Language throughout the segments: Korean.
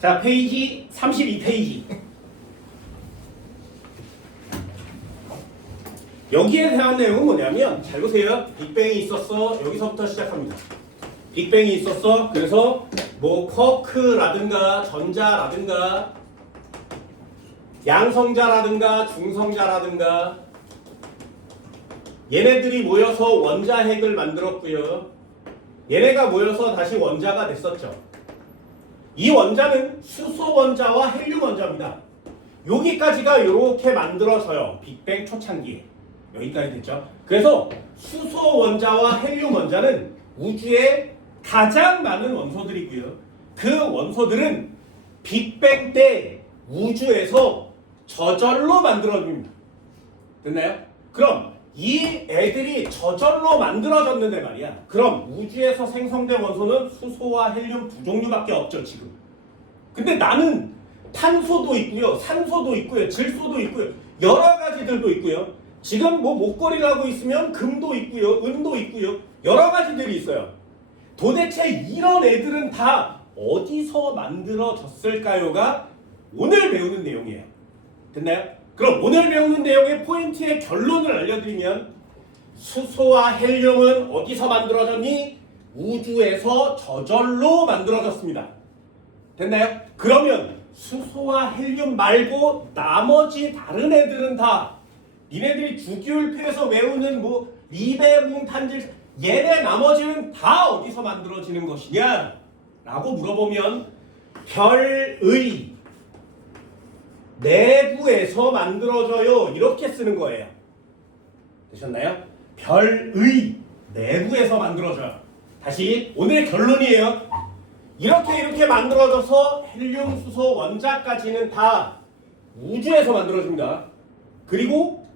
자, 페이지 32페이지. 여기에 대한 내용은 뭐냐면, 잘 보세요. 빅뱅이 있었어. 여기서부터 시작합니다. 빅뱅이 있었어. 그래서 뭐 쿼크라든가 전자라든가 양성자라든가 중성자라든가 얘네들이 모여서 원자핵을 만들었고요. 얘네가 모여서 다시 원자가 됐었죠. 이 원자는 수소 원자와 헬륨 원자입니다. 여기까지가 이렇게 만들어져요. 빅뱅 초창기에. 여기까지 됐죠. 그래서 수소 원자와 헬륨 원자는 우주에 가장 많은 원소들이고요. 그 원소들은 빅뱅 때 우주에서 저절로 만들어집니다. 됐나요? 그럼 이 애들이 저절로 만들어졌는데 말이야. 그럼 우주에서 생성된 원소는 수소와 헬륨 두 종류밖에 없죠, 지금. 근데 나는 탄소도 있고요, 산소도 있고요, 질소도 있고요, 여러 가지들도 있고요. 지금 뭐 목걸이를 하고 있으면 금도 있고요, 은도 있고요, 여러 가지들이 있어요. 도대체 이런 애들은 다 어디서 만들어졌을까요가 오늘 배우는 내용이에요. 됐나요? 그럼 오늘 배우는 내용의 포인트의 결론을 알려드리면, 수소와 헬륨은 어디서 만들어졌니? 우주에서 저절로 만들어졌습니다. 됐나요? 그러면 수소와 헬륨 말고 나머지 다른 애들은 다, 니네들이 주기율표에서 외우는 뭐 리베, 탄질, 얘네 나머지는 다 어디서 만들어지는 것이냐? 라고 물어보면 별의 내부에서 만들어져요. 이렇게 쓰는 거예요. 되셨나요? 별의 내부에서 만들어져요. 다시 오늘의 결론이에요. 이렇게 만들어져서 헬륨, 수소, 원자까지는 다 우주에서 만들어집니다. 그리고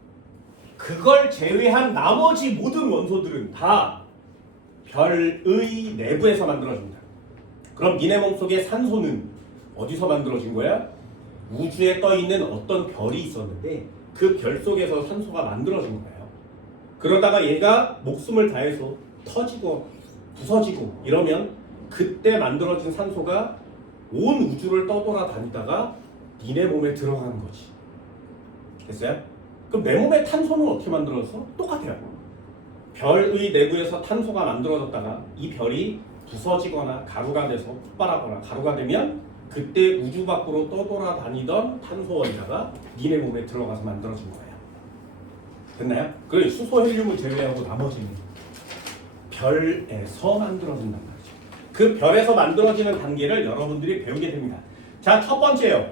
그걸 제외한 나머지 모든 원소들은 다 별의 내부에서 만들어집니다. 그럼 니네 몸속의 산소는 어디서 만들어진 거야? 우주에 떠있는 어떤 별이 있었는데 그 별 속에서 산소가 만들어진 거예요. 그러다가 얘가 목숨을 다해서 터지고 부서지고 이러면 그때 만들어진 산소가 온 우주를 떠돌아다니다가 니네 몸에 들어가는 거지. 됐어요? 그럼 내 몸에 탄소는 어떻게 만들어졌어? 똑같아요. 별의 내부에서 탄소가 만들어졌다가 이 별이 부서지거나 가루가 돼서 폭발하거나 가루가 되면 그때 우주 밖으로 떠돌아다니던 탄소 원자가 니네 몸에 들어가서 만들어진 거예요. 됐나요? 그래, 수소, 헬륨을 제외하고 나머지는 별에서 만들어진단 말이죠. 그 별에서 만들어지는 단계를 여러분들이 배우게 됩니다. 자, 첫 번째요.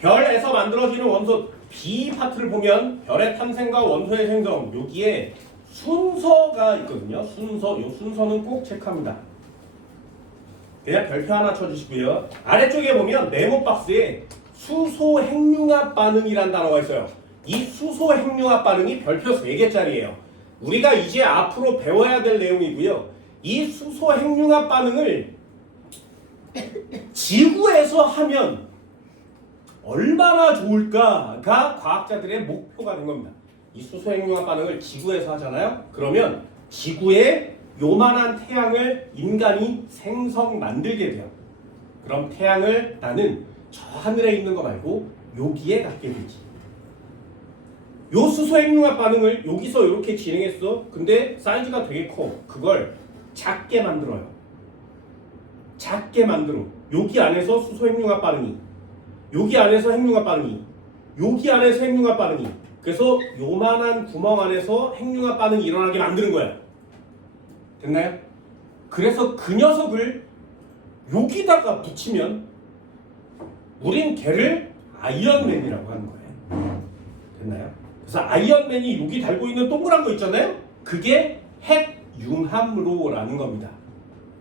별에서 만들어지는 원소 B 파트를 보면 별의 탄생과 원소의 생성, 여기에 순서가 있거든요. 순서, 이 순서는 꼭 체크합니다. 그냥 별표 하나 쳐주시고요. 아래쪽에 보면 네모 박스에 수소 핵융합 반응이란 단어가 있어요. 이 수소 핵융합 반응이 별표 3개짜리예요. 우리가 이제 앞으로 배워야 될 내용이고요. 이 수소 핵융합 반응을 지구에서 하면 얼마나 좋을까가 과학자들의 목표가 된 겁니다. 이 수소 핵융합 반응을 지구에서 하잖아요. 그러면 지구에 요만한 태양을 인간이 만들게 돼요. 그럼 태양을 나는 저 하늘에 있는 거 말고 여기에 갖게 되지. 요 수소 핵융합 반응을 여기서 이렇게 진행했어. 근데 사이즈가 되게 커. 그걸 작게 만들어요. 작게 만들어. 여기 안에서 수소 핵융합 반응이, 여기 안에서 핵융합 반응이, 여기 안에서 핵융합 반응이. 그래서 요만한 구멍 안에서 핵융합 반응이 일어나게 만드는 거야. 됐나요? 그래서 그 녀석을 여기다가 붙이면 우린 걔를 아이언맨이라고 하는 거예요. 됐나요? 그래서 아이언맨이 여기 달고 있는 동그란 거 있잖아요? 그게 핵융합로라는 겁니다.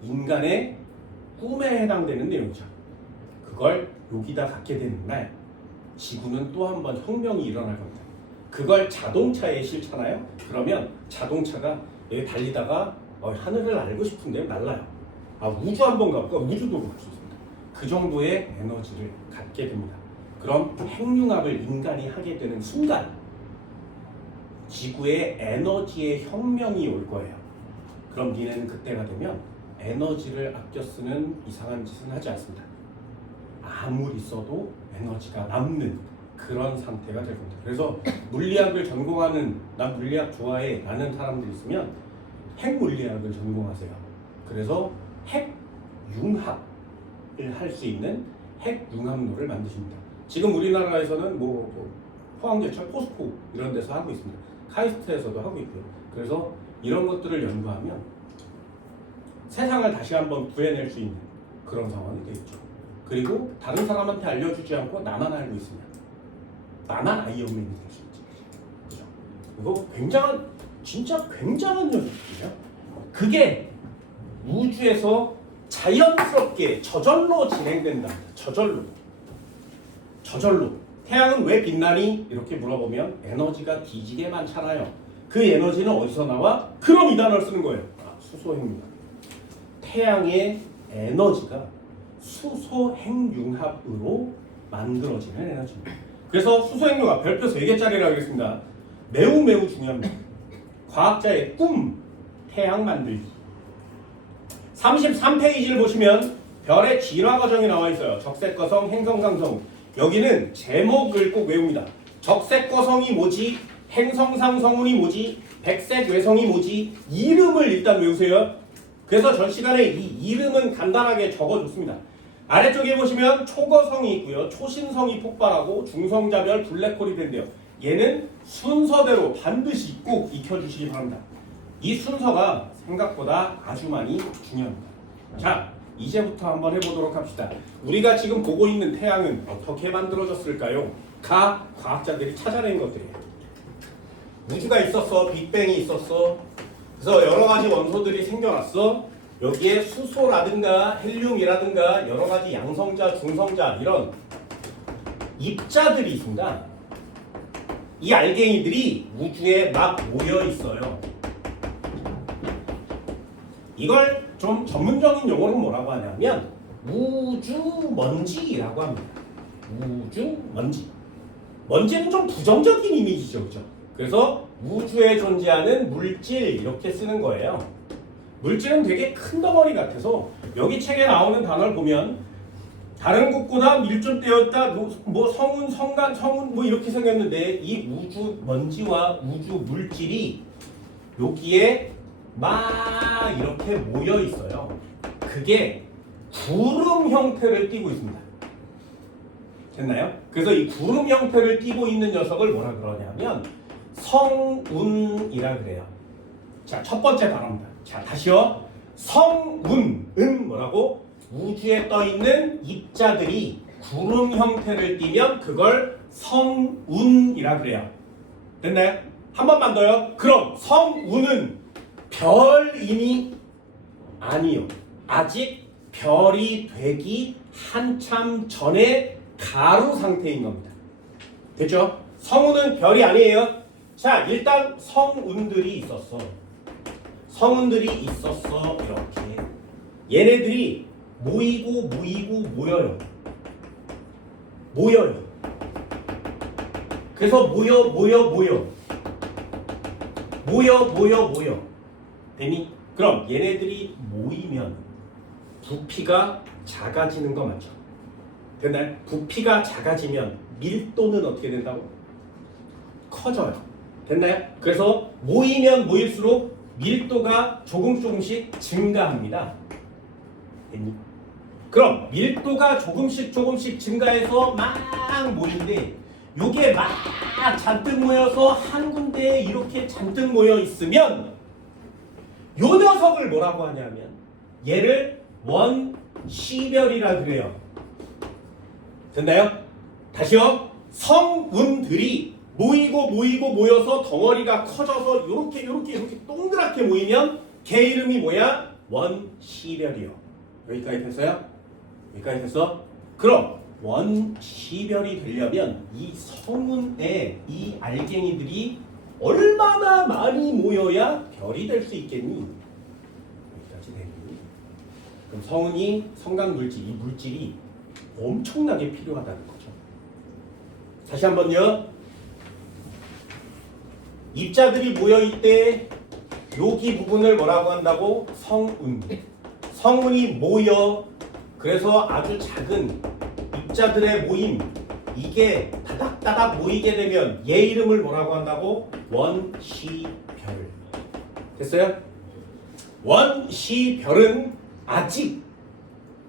인간의 꿈에 해당되는 내용이죠. 그걸 여기다 갖게 되는 날 지구는 또 한 번 혁명이 일어날 겁니다. 그걸 자동차에 실잖아요? 그러면 자동차가 여기 달리다가 하늘을 알고 싶은데 날라요. 우주 한번 가볼까? 우주도 갈 수 있습니다. 그 정도의 에너지를 갖게 됩니다. 그럼 핵융합을 인간이 하게 되는 순간 지구의 에너지의 혁명이 올 거예요. 그럼 니네는 그때가 되면 에너지를 아껴 쓰는 이상한 짓은 하지 않습니다. 아무리 써도 에너지가 남는 그런 상태가 될 겁니다. 그래서 물리학을 전공하는 나 물리학 좋아해 라는 사람들이 있으면 핵물리학을 전공하세요. 그래서 핵융합을 할 수 있는 핵융합로를 만드십니다. 지금 우리나라에서는 포항제철, 포스코 이런 데서 하고 있습니다. 카이스트에서도 하고 있고요. 그래서 이런 것들을 연구하면 세상을 다시 한번 구해낼 수 있는 그런 상황이 되겠죠. 그리고 다른 사람한테 알려주지 않고 나만 알고 있으면 나만 아이언맨이 될 수 있지. 그죠? 이거 진짜 굉장한 녀석이에요. 그게 우주에서 자연스럽게 저절로 진행된다. 저절로. 태양은 왜 빛나니? 이렇게 물어보면 에너지가 뒤지게 많잖아요. 그 에너지는 어디서 나와? 그럼 이 단어를 쓰는 거예요. 수소핵융합. 태양의 에너지가 수소핵융합으로 만들어지는 에너지입니다. 그래서 수소핵융합 별표 3개짜리라고 하겠습니다. 매우 매우 중요합니다. 과학자의 꿈, 태양 만들기. 33페이지를 보시면 별의 진화 과정이 나와 있어요. 적색거성, 행성상성. 여기는 제목을 꼭 외웁니다. 적색거성이 뭐지? 행성상성운이 뭐지? 백색 외성이 뭐지? 이름을 일단 외우세요. 그래서 전 시간에 이 이름은 간단하게 적어줬습니다. 아래쪽에 보시면 초거성이 있고요. 초신성이 폭발하고 중성자별 블랙홀이 된대요. 얘는 순서대로 반드시 꼭 익혀주시기 바랍니다. 이 순서가 생각보다 아주 많이 중요합니다. 자, 이제부터 한번 해보도록 합시다. 우리가 지금 보고 있는 태양은 어떻게 만들어졌을까요? 과학자들이 찾아낸 것들이에요. 우주가 있었어. 빅뱅이 있었어. 그래서 여러 가지 원소들이 생겨났어. 여기에 수소라든가 헬륨이라든가 여러 가지 양성자, 중성자 이런 입자들이 있습니다. 이 알갱이들이 우주에 막 모여 있어요. 이걸 좀 전문적인 용어는 뭐라고 하냐면 우주먼지라고 합니다. 우주먼지. 먼지는 좀 부정적인 이미지죠, 그렇죠? 그래서 우주에 존재하는 물질 이렇게 쓰는 거예요. 물질은 되게 큰 덩어리 같아서 여기 책에 나오는 단어를 보면 다른 곳보다 밀접되어 있다, 성운, 성간, 성운 이렇게 생겼는데 이 우주 먼지와 우주 물질이 여기에 막 이렇게 모여 있어요. 그게 구름 형태를 띠고 있습니다. 됐나요? 그래서 이 구름 형태를 띠고 있는 녀석을 뭐라 그러냐면 성운이라 그래요. 자, 첫 번째 단어입니다. 자, 다시요. 성운은 뭐라고? 우주에 떠 있는 입자들이 구름 형태를 띠면 그걸 성운이라 그래요. 됐나요? 한 번만 더요. 그럼 성운은 별이니? 아니요. 아직 별이 되기 한참 전에 가루 상태인 겁니다. 됐죠? 성운은 별이 아니에요. 자, 일단 성운들이 있었어. 성운들이 있었어. 이렇게 얘네들이 모이고 모여요. 그래서 모여. 되니? 그럼 얘네들이 모이면 부피가 작아지는 거 맞죠? 됐나요? 부피가 작아지면 밀도는 어떻게 된다고? 커져요. 됐나요? 그래서 모이면 모일수록 밀도가 조금씩 증가합니다. 됐니? 그럼 밀도가 조금씩 증가해서 막 모이는데 요게 막 잔뜩 모여서 한 군데에 이렇게 잔뜩 모여 있으면 요 녀석을 뭐라고 하냐면 얘를 원시별이라 그래요. 됐나요? 다시요. 성운들이 모여서 덩어리가 커져서 요렇게 동그랗게 모이면 걔 이름이 뭐야? 원시별이요. 여기까지 됐어요? 여기까지 됐어? 그럼 원시별이 되려면 이 성운에 이 알갱이들이 얼마나 많이 모여야 별이 될 수 있겠니? 여기까지 되니? 그럼 성운이 성강물질, 이 물질이 엄청나게 필요하다는 거죠. 다시 한번요. 입자들이 모여있을 때 여기 부분을 뭐라고 한다고? 성운. 성운이 모여. 그래서 아주 작은 입자들의 모임, 이게 다닥다닥 모이게 되면 얘 이름을 뭐라고 한다고? 원시별. 됐어요? 원시별은 아직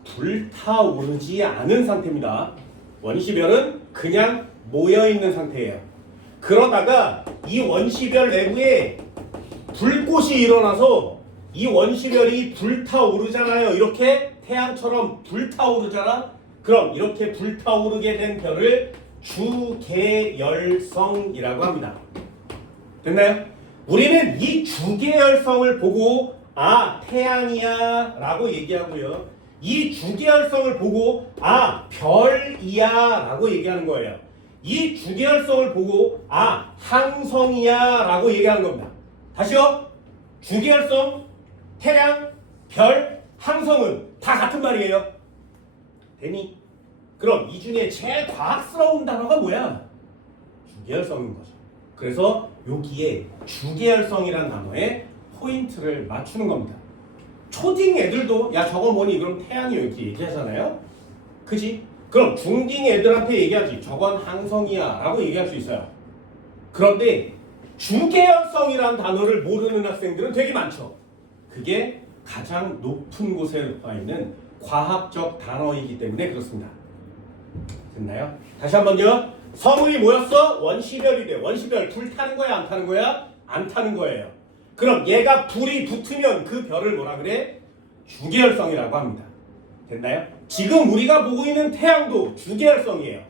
불타오르지 않은 상태입니다. 원시별은 그냥 모여있는 상태예요. 그러다가 이 원시별 내부에 불꽃이 일어나서 이 원시별이 불타오르잖아요. 이렇게 태양처럼 불타오르잖아. 그럼 이렇게 불타오르게 된 별을 주계열성이라고 합니다. 됐나요? 우리는 이 주계열성을 보고 아 태양이야 라고 얘기하고요. 이 주계열성을 보고 아 별이야 라고 얘기하는 거예요. 이 주계열성을 보고 아 항성이야 라고 얘기하는 겁니다. 다시요. 주계열성, 태양, 별, 항성은 다 같은 말이에요. 되니? 그럼 이 중에 제일 과학스러운 단어가 뭐야? 주계열성인 거죠. 그래서 여기에 주계열성이라는 단어에 포인트를 맞추는 겁니다. 초딩 애들도 야 저거 뭐니? 그럼 태양이 이렇게 얘기하잖아요. 그지? 그럼 중딩 애들한테 얘기하지. 저건 항성이야 라고 얘기할 수 있어요. 그런데 주계열성이라는 단어를 모르는 학생들은 되게 많죠. 그게 가장 높은 곳에 와 있는 과학적 단어이기 때문에 그렇습니다. 됐나요? 다시 한번요. 성운이 뭐였어? 원시별이 돼. 원시별 불 타는 거야? 안 타는 거야? 안 타는 거예요. 그럼 얘가 불이 붙으면 그 별을 뭐라 그래? 주계열성이라고 합니다. 됐나요? 지금 우리가 보고 있는 태양도 주계열성이에요.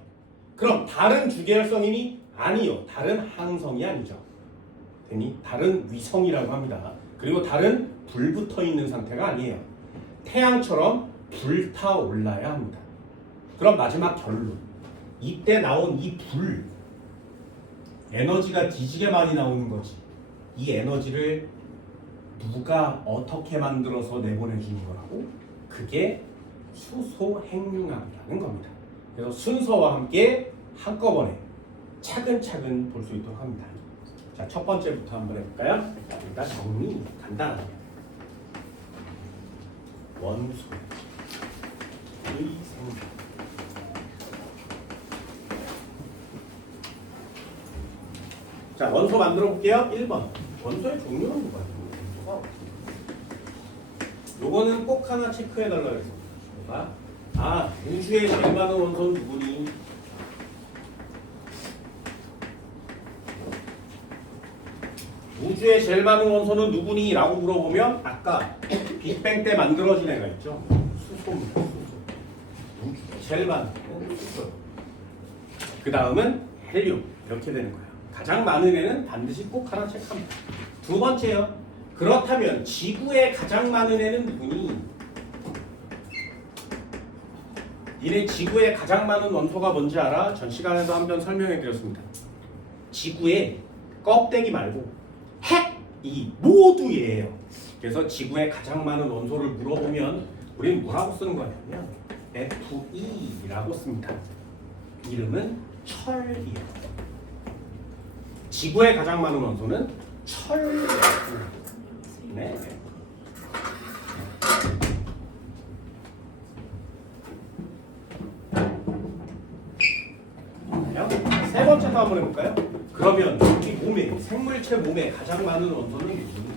그럼 다른 주계열성이니? 아니요. 다른 항성이 아니죠. 되니? 다른 위성이라고 합니다. 그리고 다른 불 붙어 있는 상태가 아니에요. 태양처럼 불타올라야 합니다. 그럼 마지막 결론. 이때 나온 이 불 에너지가 뒤지게 많이 나오는 거지. 이 에너지를 누가 어떻게 만들어서 내보내주는 거라고? 그게 수소핵융합이라는 겁니다. 그래서 순서와 함께 한꺼번에 차근차근 볼 수 있도록 합니다. 자, 첫 번째부터 한번 해볼까요? 일단 정리 간단하게. 원소 의생성. 자, 원소 만들어 볼게요. 1번. 원소의 종류는 뭐가? 요거는 꼭 하나 체크해 달라고 했습니다. 아, 우주에 제일 많은 원소는 누구니? 우주에 제일 많은 원소는 누구니? 라고 물어보면 아까 빅뱅 때 만들어진 애가 있죠. 수소입니다. 수소. 우주에 제일 많은 수소. 그 다음은 헬륨. 이렇게 되는 거예요. 가장 많은 애는 반드시 꼭 하나 체크합니다. 두 번째요. 그렇다면 지구에 가장 많은 애는 누구니? 니네 지구에 가장 많은 원소가 뭔지 알아? 전 시간에도 한번 설명해 드렸습니다. 지구에 껍데기 말고 핵이 모두예요. 그래서 지구에 가장 많은 원소를 물어보면 우리는 뭐라고 쓰는 거냐면 Fe라고 씁니다. 이름은 철이에요. 지구에 가장 많은 원소는 철이에요. 네. 세 번째도 한번 해볼까요? 그러면 우리 몸에, 생물체 몸에 가장 많은 원소는 누구니?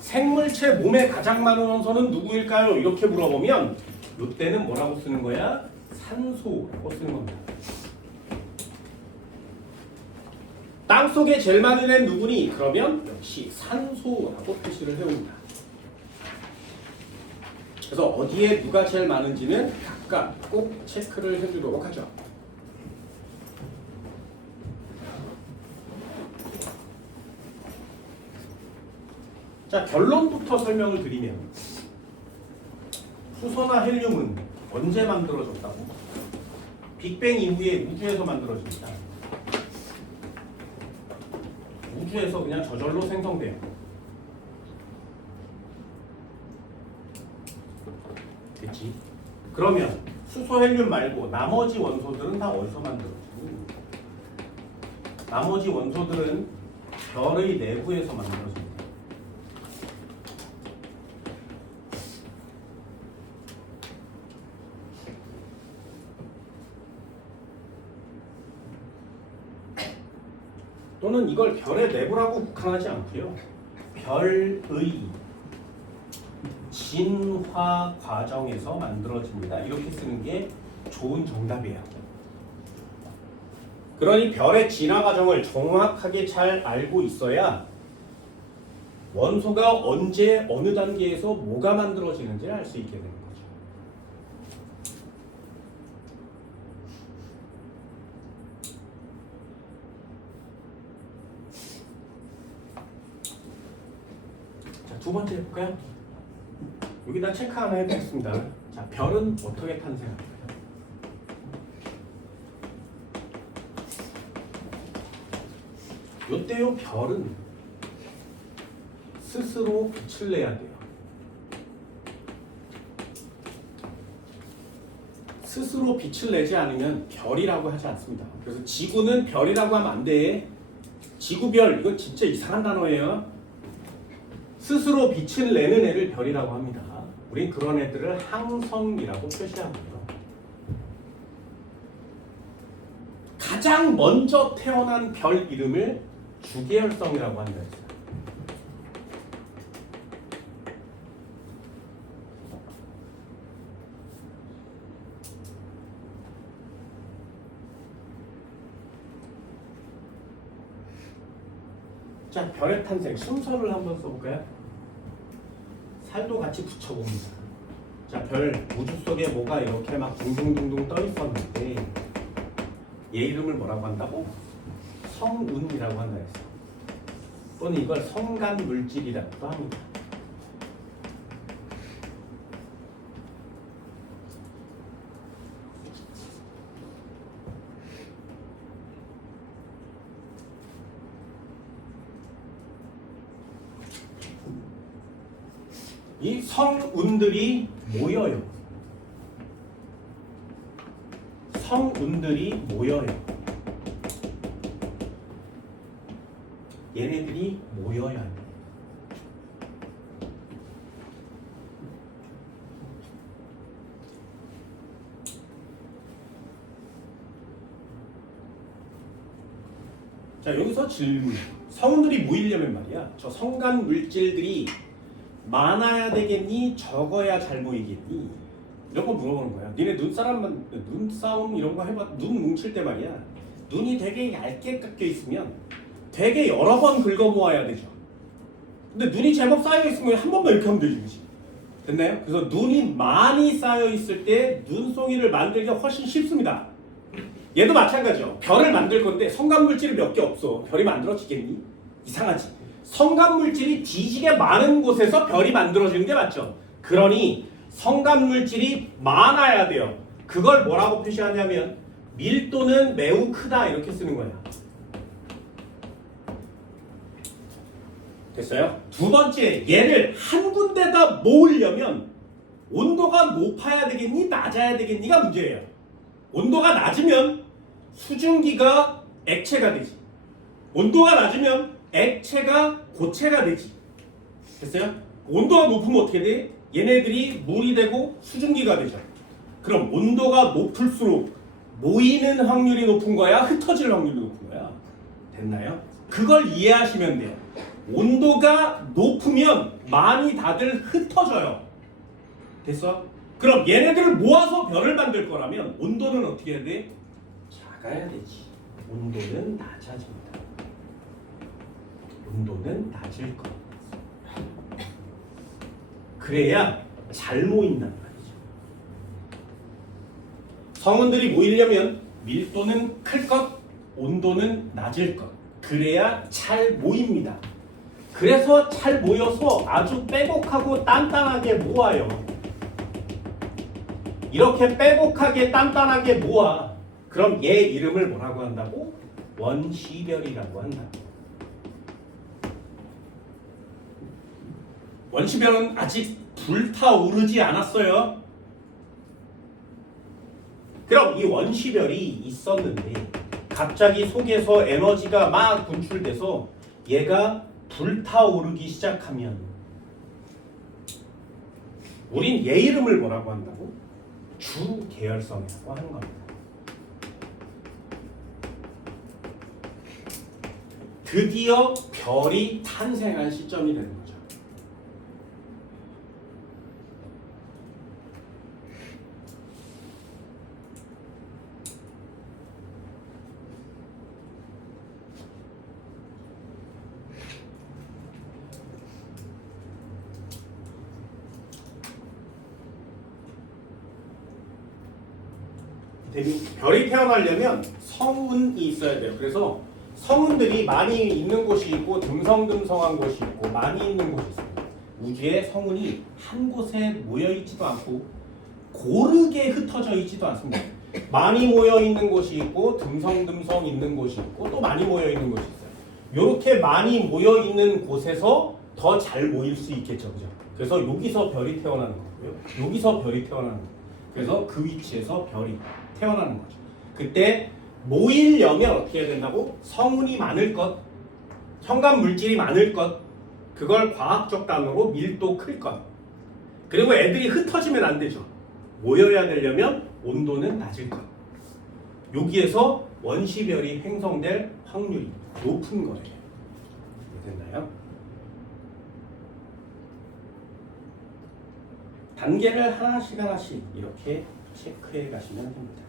생물체 몸에 가장 많은 원소는 누구일까요? 이렇게 물어보면 이때는 뭐라고 쓰는 거야? 산소라고 쓰는 겁니다. 땅속에 제일 많은 애는 누구니? 그러면 역시 산소라고 표시를 해옵니다. 그래서 어디에 누가 제일 많은지는 각각 꼭 체크를 해주도록 하죠. 자, 결론부터 설명을 드리면 수소나 헬륨은 언제 만들어졌다고? 빅뱅 이후에 우주에서 만들어집니다. 우주에서 그냥 저절로 생성돼요. 됐지? 그러면 수소, 헬륨 말고 나머지 원소들은 다 어디서 만들어지니? 나머지 원소들은 별의 내부에서 만들어집니다. 또는 이걸 별의 내부라고 국한하지 않고요. 별의 진화 과정에서 만들어집니다. 이렇게 쓰는 게 좋은 정답이에요. 그러니 별의 진화 과정을 정확하게 잘 알고 있어야 원소가 언제 어느 단계에서 뭐가 만들어지는지를 알 수 있게 되는 거죠. 자, 두 번째 해볼까요? 여기다 체크 하나 해보겠습니다. 자, 별은 어떻게 탄생합니까? 요때요 별은 스스로 빛을 내야 돼요. 스스로 빛을 내지 않으면 별이라고 하지 않습니다. 그래서 지구는 별이라고 하면 안 돼. 지구별, 이거 진짜 이상한 단어예요. 스스로 빛을 내는 애를 별이라고 합니다. 우린 그런 애들을 항성이라고 표시하고요. 가장 먼저 태어난 별 이름을 주계열성이라고 한다 했어요. 자, 별의 탄생 순서를 한번 써볼까요? 살도 같이 붙여봅니다. 자, 별 우주 속에 뭐가 이렇게 막 둥둥둥둥 떠 있었는데 얘 이름을 뭐라고 한다고? 성운이라고 한다 했어. 또는 이걸 성간 물질이라고도 합니다. 이 성운들이 모여요. 성운들이 모여요. 얘네들이 모여야 해요. 자, 여기서 질문. 성운들이 모이려면 말이야. 저 성간 물질들이 많아야 되겠니? 적어야 잘 모이겠니? 이런 거 물어보는 거야. 니네 눈싸움 이런 거 해봐. 눈 뭉칠 때 말이야. 눈이 되게 얇게 깎여 있으면 되게 여러 번 긁어 모아야 되죠. 근데 눈이 제법 쌓여 있으면 한 번만 이렇게 하면 되지, 그치? 됐나요? 그래서 눈이 많이 쌓여 있을 때 눈송이를 만들기가 훨씬 쉽습니다. 얘도 마찬가지죠. 별을 만들 건데 성간물질이 몇 개 없어. 별이 만들어지겠니? 이상하지. 성간물질이 뒤지게 많은 곳에서 별이 만들어지는 게 맞죠. 그러니 성간물질이 많아야 돼요. 그걸 뭐라고 표시하냐면 밀도는 매우 크다 이렇게 쓰는 거야. 됐어요? 두 번째, 얘를 한 군데다 모으려면 온도가 높아야 되겠니? 낮아야 되겠니가 문제예요. 온도가 낮으면 수증기가 액체가 되지. 온도가 낮으면 액체가 고체가 되지. 됐어요? 온도가 높으면 어떻게 돼? 얘네들이 물이 되고 수증기가 되죠. 그럼 온도가 높을수록 모이는 확률이 높은 거야? 흩어질 확률이 높은 거야? 됐나요? 그걸 이해하시면 돼요. 온도가 높으면 많이 다들 흩어져요. 됐어? 그럼 얘네들을 모아서 별을 만들 거라면 온도는 어떻게 해야 돼? 작아야 되지. 온도는 낮아집니다. 온도는 낮을 거. 그래야 잘 모인단 말이죠. 성운들이 모이려면 밀도는 클 것, 온도는 낮을 것. 그래야 잘 모입니다. 그래서 잘 모여서 아주 빼곡하고 단단하게 모아요. 이렇게 빼곡하게 단단하게 모아. 그럼 얘 이름을 뭐라고 한다고? 원시별이라고 한다. 원시별은 아직 불타오르지 않았어요. 그럼 이 원시별이 있었는데 갑자기 속에서 에너지가 막 분출돼서 얘가 불타오르기 시작하면 우린 얘 이름을 뭐라고 한다고? 주계열성이라고 하는 겁니다. 드디어 별이 탄생한 시점이 되는 거죠. 별이 태어나려면 성운이 있어야 돼요. 그래서 성운들이 많이 있는 곳이 있고 듬성듬성한 곳이 있고 많이 있는 곳이 있어요. 우주에 성운이 한 곳에 모여 있지도 않고 고르게 흩어져 있지도 않습니다. 많이 모여 있는 곳이 있고 듬성듬성 있는 곳이 있고 또 많이 모여 있는 곳이 있어요. 이렇게 많이 모여 있는 곳에서 더 잘 모일 수 있겠죠, 그죠? 그래서 여기서 별이 태어나는 거고요. 여기서 별이 태어나는 거예요. 그래서 그 위치에서 별이 태어나는 거죠. 그때 모이려면 어떻게 해야 된다고? 성운이 많을 것, 현관 물질이 많을 것, 그걸 과학적 단어로 밀도 클 것. 그리고 애들이 흩어지면 안 되죠. 모여야 되려면 온도는 낮을 것. 여기에서 원시별이 행성될 확률이 높은 거예요. 됐나요? 단계를 하나씩 이렇게 체크해 가시면 됩니다.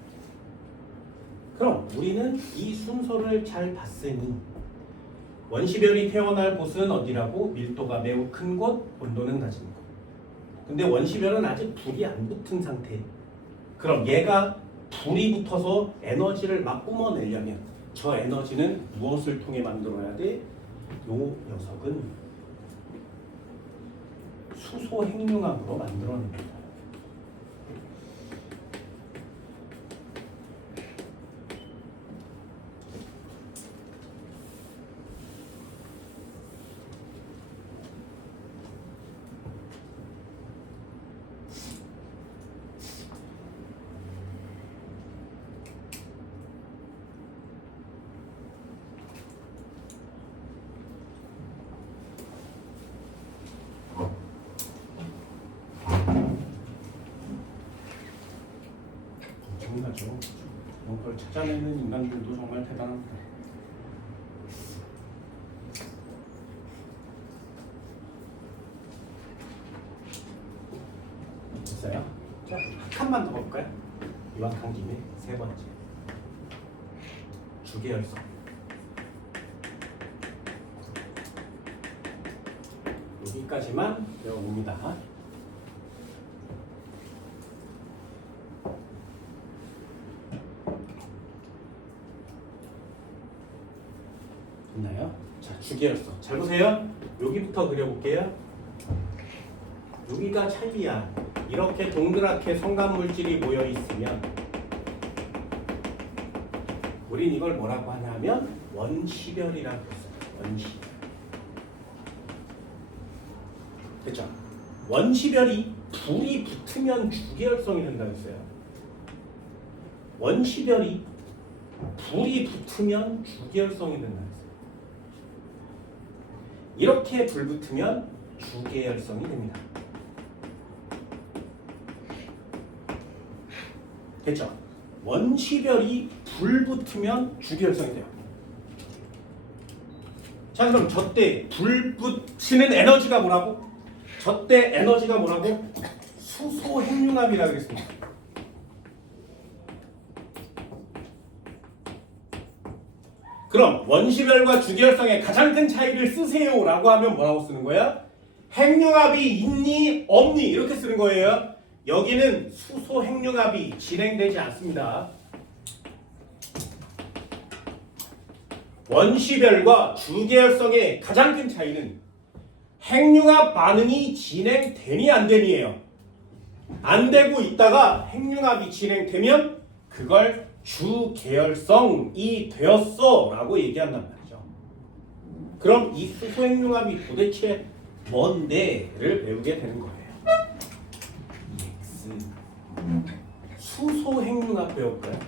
그럼 우리는 이 순서를 잘 봤으니 원시별이 태어날 곳은 어디라고? 밀도가 매우 큰 곳, 온도는 낮은 곳. 근데 원시별은 아직 불이 안 붙은 상태. 그럼 얘가 불이 붙어서 에너지를 막 뿜어내려면 저 에너지는 무엇을 통해 만들어야 돼? 요 녀석은 수소 핵융합으로 만들어냅니다. 엄청나죠. 이런 걸 찾아내는 인간들도 정말 대단합니다. 됐어요? 자, 한 칸만 더 볼까요? 이만한 김에 세 번째. 주계열성. 여기까지만 배워봅니다. 있나요? 자, 주계열성. 잘 보세요. 여기부터 그려볼게요. 여기가 차이야. 이렇게 동그랗게 성간물질이 모여 있으면 우린 이걸 뭐라고 하냐면 원시별이라고 했어요. 원시별. 됐죠? 원시별이 불이 붙으면 주계열성이 된다고 했어요. 원시별이 불이 붙으면 주계열성이 된다고 했어요. 이렇게 불 붙으면 주계열성이 됩니다. 됐죠? 원시별이 불 붙으면 주계열성이 돼요. 자, 그럼 저때 불 붙이는 에너지가 뭐라고? 저때 에너지가 뭐라고? 수소 핵융합이라고 했습니다. 그럼 원시별과 주계열성의 가장 큰 차이를 쓰세요 라고 하면 뭐라고 쓰는 거야? 핵융합이 있니 없니 이렇게 쓰는 거예요. 여기는 수소 핵융합이 진행되지 않습니다. 원시별과 주계열성의 가장 큰 차이는 핵융합 반응이 진행되니 안 되니예요. 안 되고 있다가 핵융합이 진행되면 그걸 주계열성이 되었어 라고 얘기한단 말이죠. 그럼 이 수소 핵융합이 도대체 뭔데를 배우게 되는 거예요. EX 수소 핵융합 배울까요?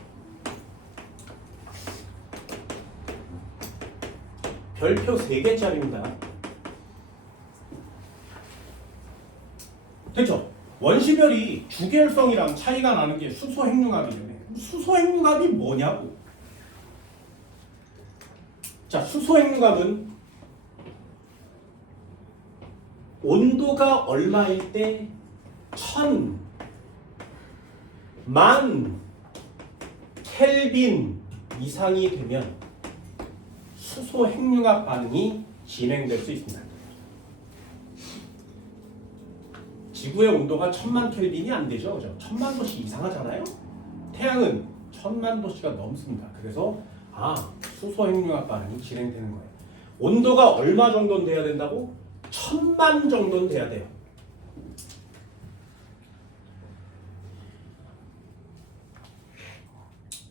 별표 3개짜리입니다. 됐죠? 원시별이 주계열성이랑 차이가 나는 게 수소 핵융합이잖아요. 수소 핵융합이 뭐냐고. 자, 수소행유감은 온도가 얼마일 때 1000, 10,000 켈빈 이상이 되면 수소행유합 반응이 진행될 수 있습니다. 지구의 온도가 1000만 켈빈이 안 되죠, 그죠? 1000만 도씨 이상하잖아요. 태양은 1000만 도씨가 넘습니다. 그래서 수소행유합 반응이 진행되는 거예요. 온도가 얼마 정도는 돼야 된다고? 1000만 정도는 돼야 돼요.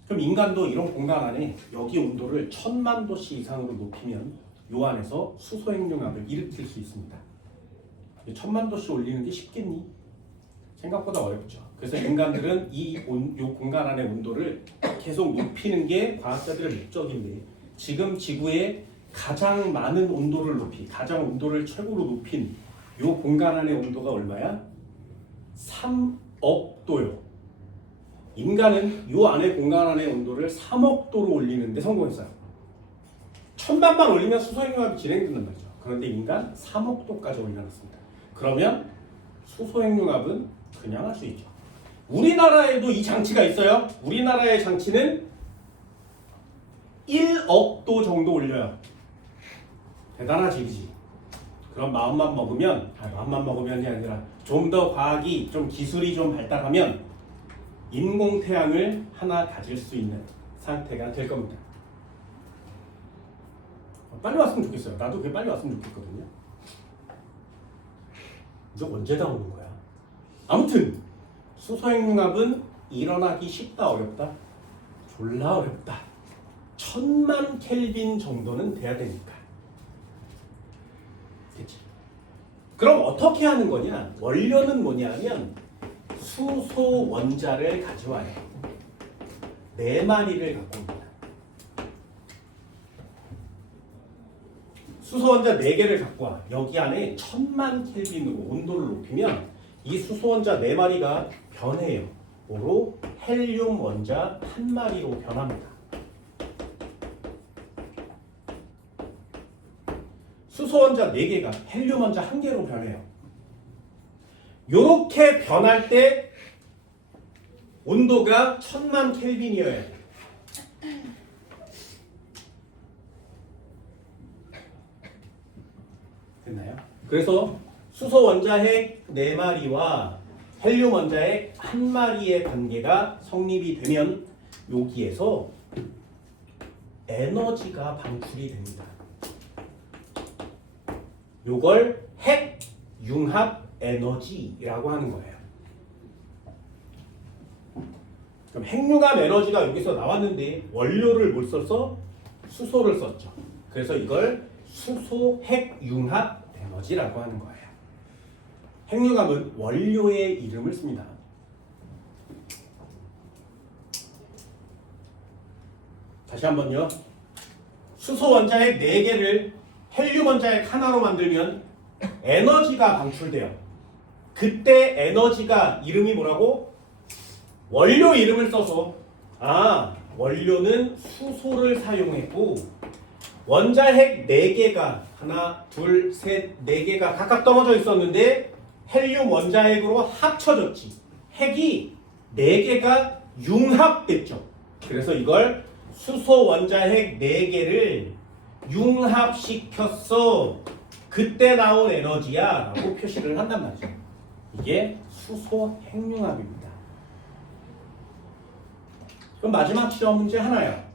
그럼 인간도 이런 공간 안에 여기 온도를 1000만 도씨 이상으로 높이면 요 안에서 수소행유합을 일으킬 수 있습니다. 1000만 도씨 올리는 게 쉽겠니? 생각보다 어렵죠. 그래서 인간들은 요 공간 안의 온도를 계속 높이는 게 과학자들의 목적인데, 지금 지구에 가장 많은 온도를 가장 온도를 최고로 높인 요 공간 안의 온도가 얼마야? 3억 도요. 인간은 요 안에 공간 안의 온도를 3억 도로 올리는데 성공했어요. 1000만만 올리면 수소행유합이 진행된단 말이죠. 그런데 인간 3억 도까지 올려놨습니다. 그러면 수소행유합은 그냥 할 수 있죠. 우리나라에도 이 장치가 있어요. 우리나라의 장치는 1억 도 정도 올려요. 대단하지, 그지? 그럼 마음만 먹으면이 아니라 좀 더 과학이, 좀 기술이 좀 발달하면 인공태양을 하나 가질 수 있는 상태가 될 겁니다. 빨리 왔으면 좋겠어요. 나도 그게 빨리 왔으면 좋겠거든요. 이제 언제 다 오는 거야? 아무튼 수소행유합은 일어나기 쉽다, 어렵다? 졸라 어렵다. 1000만 켈빈 정도는 돼야 되니까. 그치? 그럼 어떻게 하는 거냐? 원료는 뭐냐면 수소 원자를 가져와요. 4마리를 갖고 옵니다. 수소 원자 4개를 갖고 와. 여기 안에 1000만 켈빈으로 온도를 높이면 이 수소 원자 4마리가 변해요. 뭐로? 헬륨 원자 1마리로 변합니다. 수소 원자 4개가 헬륨 원자 1개로 변해요. 요렇게 변할 때 온도가 1000만 켈빈이어야 돼요. 됐나요? 그래서 수소 원자핵 4마리와 헬륨 원자핵 1마리의 관계가 성립이 되면 여기에서 에너지가 방출이 됩니다. 요걸 핵 융합 에너지라고 하는 거예요. 그럼 핵융합 에너지가 여기서 나왔는데 원료를 뭘 썼어? 수소를 썼죠. 그래서 이걸 수소 핵융합 에너지라고 하는 거예요. 핵융합은 원료의 이름을 씁니다. 다시 한번요. 수소 원자핵 4개를 헬륨 원자핵 하나로 만들면 에너지가 방출돼요. 그때 에너지가 이름이 뭐라고? 원료 이름을 써서 원료는 수소를 사용했고 원자핵 4개가 하나, 둘, 셋, 4개가 각각 떨어져 있었는데 헬륨 원자핵으로 합쳐졌지. 핵이 4개가 융합됐죠. 그래서 이걸 수소 원자핵 4개를 융합시켰어. 그때 나온 에너지야 라고 표시를 한단 말이죠. 이게 수소 핵융합입니다. 그럼 마지막 시험 문제 하나야.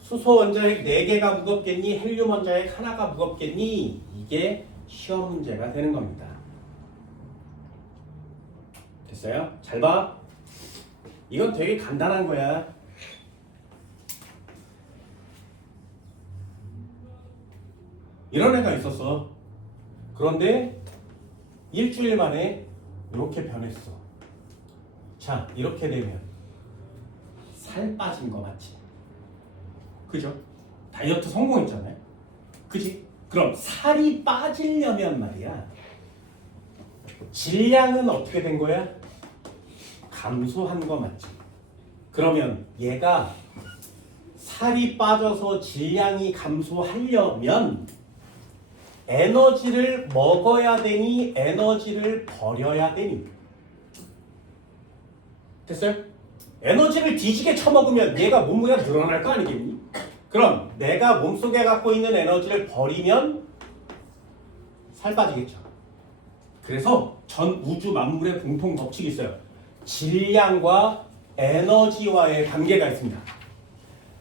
수소 원자핵 4개가 무겁겠니? 헬륨 원자핵 하나가 무겁겠니? 이게 시험 문제가 되는 겁니다. 됐어요? 잘 봐. 이건 되게 간단한 거야. 이런 애가 있었어. 그런데 일주일 만에 이렇게 변했어. 자, 이렇게 되면 살 빠진 거 맞지? 그죠? 다이어트 성공했잖아요. 그지? 그럼 살이 빠지려면 말이야, 질량은 어떻게 된 거야? 감소한 거 맞지? 그러면 얘가 살이 빠져서 질량이 감소하려면 에너지를 먹어야 되니 에너지를 버려야 되니. 됐어요? 에너지를 뒤지게 처먹으면 얘가 몸무게가 늘어날 거 아니겠니? 그럼 내가 몸속에 갖고 있는 에너지를 버리면 살 빠지겠죠. 그래서 전 우주 만물의 공통 법칙이 있어요. 질량과 에너지와의 관계가 있습니다.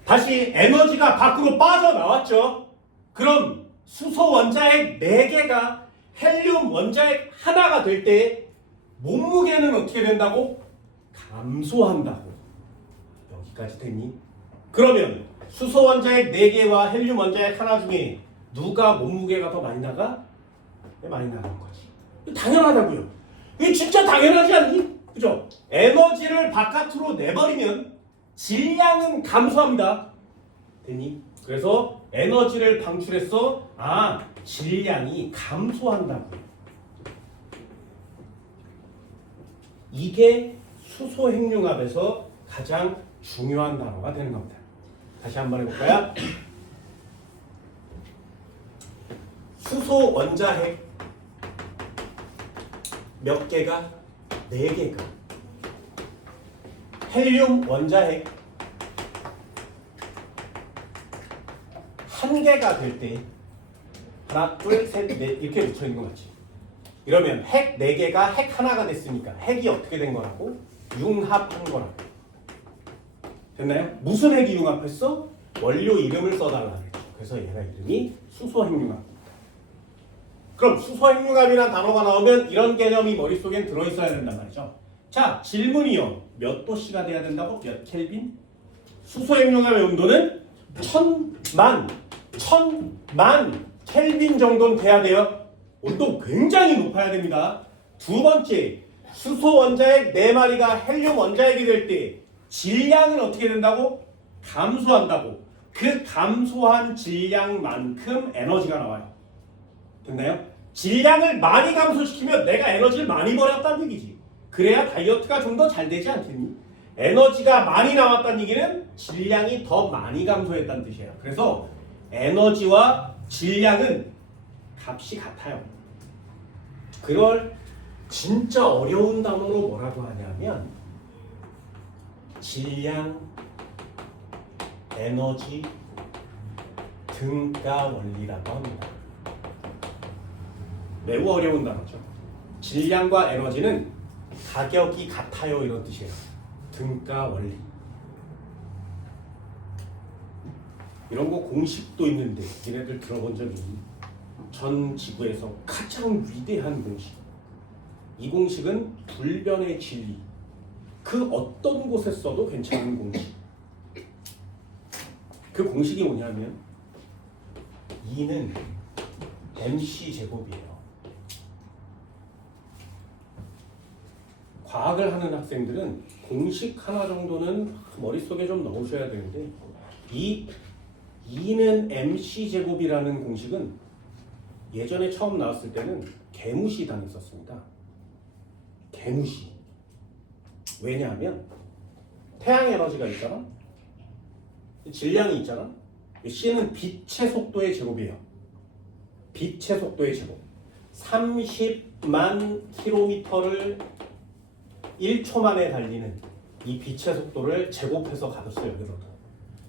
다시 에너지가 밖으로 빠져나왔죠. 그럼 수소 원자핵 4개가 헬륨 원자핵 하나가 될 때 몸무게는 어떻게 된다고? 감소한다고. 여기까지 됐니? 그러면 수소 원자핵 4개와 헬륨 원자핵 하나 중에 누가 몸무게가 더 많이 나가? 많이 나가는 거지. 당연하다고요. 이게 진짜 당연하지 않니? 그죠? 에너지를 바깥으로 내버리면 질량은 감소합니다. 됐니? 그래서 에너지를 방출했어. 질량이 감소한다고요. 이게 수소 핵융합에서 가장 중요한 단어가 되는 겁니다. 다시 한번 해볼까요? 수소 원자핵 몇 개가? 4개가. 헬륨 원자핵 1개가 될 때 하나, 둘, 셋, 넷 이렇게 붙여있는 거 맞지? 이러면 핵 4개가 핵 하나가 됐으니까 핵이 어떻게 된 거라고? 융합한 거라고. 됐나요? 무슨 핵이 융합했어? 원료 이름을 써달라 그랬죠. 그래서 얘가 이름이 수소 핵융합. 그럼 수소 핵융합이라는 단어가 나오면 이런 개념이 머릿속엔 들어있어야 된단 말이죠. 자, 질문이요. 몇 도씨가 돼야 된다고? 몇 켈빈? 수소 핵융합의 온도는 1000만 켈빈 정도는 돼야 돼요. 온도 굉장히 높아야 됩니다. 두 번째, 수소 원자핵 4마리가 헬륨 원자핵이 될 때 질량은 어떻게 된다고? 감소한다고. 그 감소한 질량만큼 에너지가 나와요. 됐나요? 질량을 많이 감소시키면 내가 에너지를 많이 버렸다는 얘기지. 그래야 다이어트가 좀 더 잘 되지 않겠니? 에너지가 많이 나왔다는 얘기는 질량이 더 많이 감소했다는 뜻이에요. 그래서 에너지와 질량은 값이 같아요. 그걸 진짜 어려운 단어로 뭐라고 하냐면 질량, 에너지, 등가 원리라고 합니다. 매우 어려운 단어죠. 질량과 에너지는 가격이 같아요 이런 뜻이에요. 등가 원리. 이런 거 공식도 있는데 얘네들 들어본 적이 있니? 전 지구에서 가장 위대한 공식. 이 공식은 불변의 진리. 그 어떤 곳에 써도 괜찮은 공식. 그 공식이 뭐냐면 E는 MC 제곱이에요. 과학을 하는 학생들은 공식 하나 정도는 머릿속에 좀 넣으셔야 되는데 이 E는 MC 제곱이라는 공식은 예전에 처음 나왔을 때는 개무시 당했었습니다. 개무시. 왜냐하면 태양 에너지가 있잖아. 질량이 있잖아. C는 빛의 속도의 제곱이에요. 빛의 속도의 제곱. 30만 킬로미터를 1초 만에 달리는 이 빛의 속도를 제곱해서 가뒀어요. 여기로도.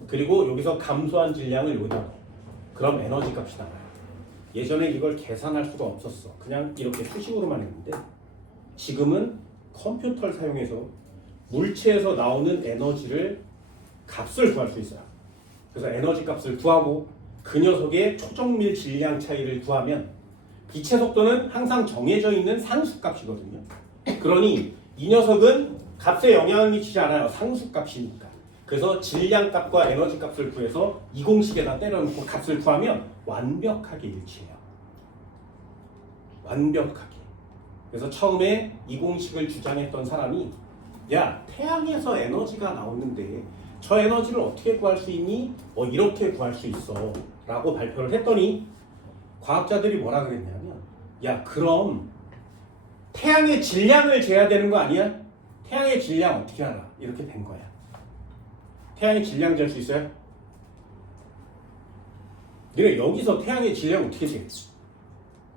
그리고 여기서 감소한 질량을 여기다 넣어. 그럼 에너지 값이 나와요. 예전에 이걸 계산할 수가 없었어. 그냥 이렇게 수식으로만 했는데 지금은 컴퓨터를 사용해서 물체에서 나오는 에너지를 값을 구할 수 있어요. 그래서 에너지 값을 구하고 그 녀석의 초정밀 질량 차이를 구하면 빛의 속도는 항상 정해져 있는 상수값이거든요. 그러니 이 녀석은 값에 영향을 미치지 않아요. 상수값이니까. 그래서 질량값과 에너지값을 구해서 이 공식에다 때려놓고 값을 구하면 완벽하게 일치해요. 완벽하게. 그래서 처음에 이 공식을 주장했던 사람이 야, 태양에서 에너지가 나오는데 저 에너지를 어떻게 구할 수 있니? 이렇게 구할 수 있어 라고 발표를 했더니 과학자들이 뭐라 그랬냐면 야, 그럼 태양의 질량을 재야 되는 거 아니야? 태양의 질량 어떻게 알아? 이렇게 된 거야. 태양의 질량 잴 수 있어요? 니네 여기서 태양의 질량 어떻게 재?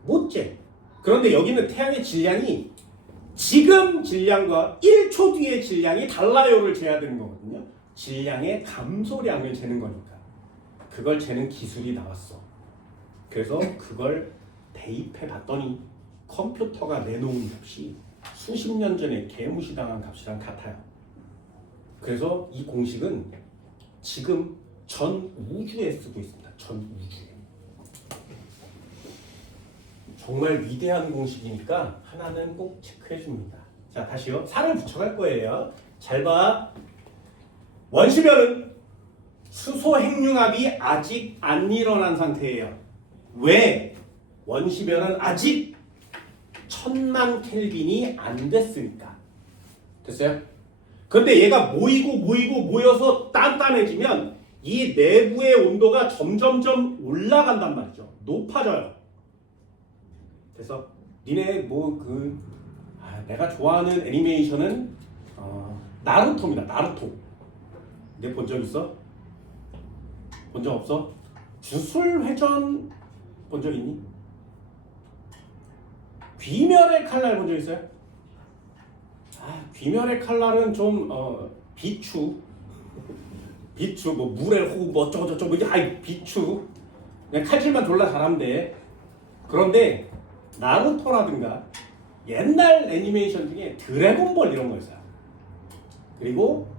못 재. 그런데 여기는 태양의 질량이 지금 질량과 1초 뒤의 질량이 달라요를 재야 되는 거거든요. 질량의 감소량을 재는 거니까. 그걸 재는 기술이 나왔어. 그래서 그걸 대입해 봤더니 컴퓨터가 내놓은 값이 수십 년 전에 개무시당한 값이랑 같아요. 그래서 이 공식은 지금 전 우주에 쓰고 있습니다. 전 우주에. 정말 위대한 공식이니까 하나는 꼭 체크해 줍니다. 자, 다시요. 살을 붙여갈 거예요. 잘 봐. 원시별은 수소 핵융합이 아직 안 일어난 상태예요. 왜? 원시별은 아직 1000만 켈빈이 안 됐으니까. 됐어요? 근데 얘가 모여서 단단해지면 이 내부의 온도가 점점점 올라간단 말이죠. 높아져요. 그래서 니네 내가 좋아하는 애니메이션은 나루토입니다. 나루토. 내 본 적 있어? 본 적 없어? 주술회전 본 적 있니? 귀멸의 칼날 본 적 있어요? 귀멸의 칼날은 좀 비추 뭐 물의 호흡 뭐 어쩌고저쩌고 이게 비추 그냥 칼질만 졸라 잘하면 돼. 그런데 나루토라든가 옛날 애니메이션 중에 드래곤볼 이런 거 있어요. 그리고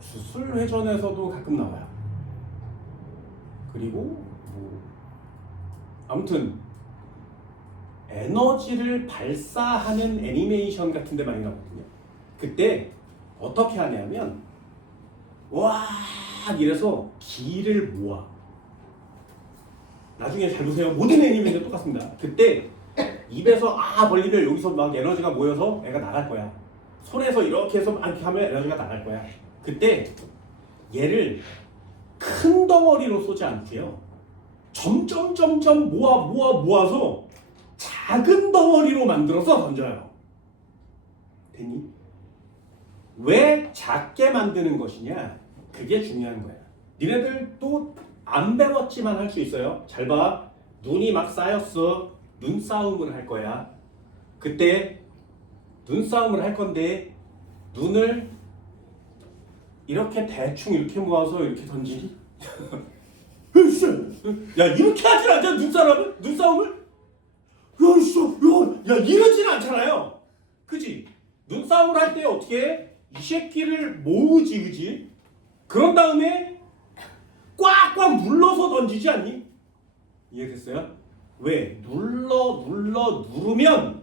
주술회전에서도 가끔 나와요. 그리고 아무튼 에너지를 발사하는 애니메이션 같은 데 많이 나오거든요. 그때 어떻게 하냐면 와 이래서 기를 모아. 나중에 잘 보세요. 모든 애니메이션 똑같습니다. 그때 입에서 벌리면 여기서 막 에너지가 모여서 애가 나갈 거야. 손에서 이렇게 해서 이렇게 하면 에너지가 나갈 거야. 그때 얘를 큰 덩어리로 쏘지 않고요. 점점 모아서 작은 덩어리로 만들어서 던져요. 됐니? 왜 작게 만드는 것이냐? 그게 중요한 거야. 니네들도 안 배웠지만 할 수 있어요. 잘 봐. 눈이 막 쌓였어. 눈싸움을 할 거야. 그때 눈싸움을 할 건데 눈을 이렇게 대충 이렇게 모아서 이렇게 던지니? 야 이렇게 하진 않잖아. 눈싸움을? 야 이러진 않잖아요. 그지? 눈싸움을 할 때 어떻게 해? 이 새끼를 모으지, 그지? 그런 다음에 꽉꽉 눌러서 던지지 않니? 이해됐어요? 왜? 누르면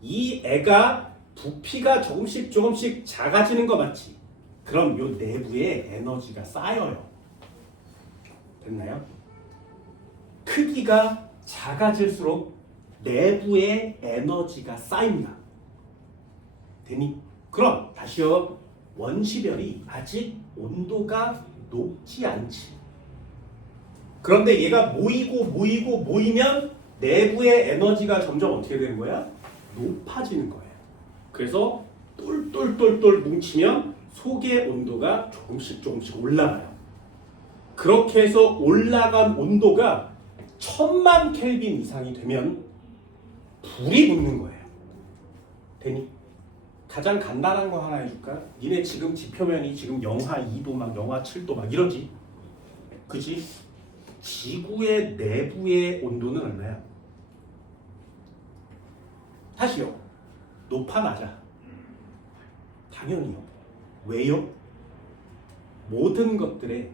이 애가 부피가 조금씩 작아지는 거 맞지? 그럼 요 내부에 에너지가 쌓여요. 됐나요? 크기가 작아질수록 내부에 에너지가 쌓입니다. 되니? 그럼 다시요. 원시별이 아직 온도가 높지 않지. 그런데 얘가 모이면 내부의 에너지가 점점 어떻게 되는 거야? 높아지는 거예요. 그래서 똘똘똘똘 뭉치면 속의 온도가 조금씩 올라가요. 그렇게 해서 올라간 온도가 1000만 켈빈 이상이 되면 불이 붙는 거예요. 되니? 가장 간단한 거 하나 해줄까? 니네 지금 지표면이 지금 영하 2도 막 영하 7도 막 이러지? 그지? 지구의 내부의 온도는 얼마야? 다시요. 높아 낮아? 당연히요. 왜요? 모든 것들의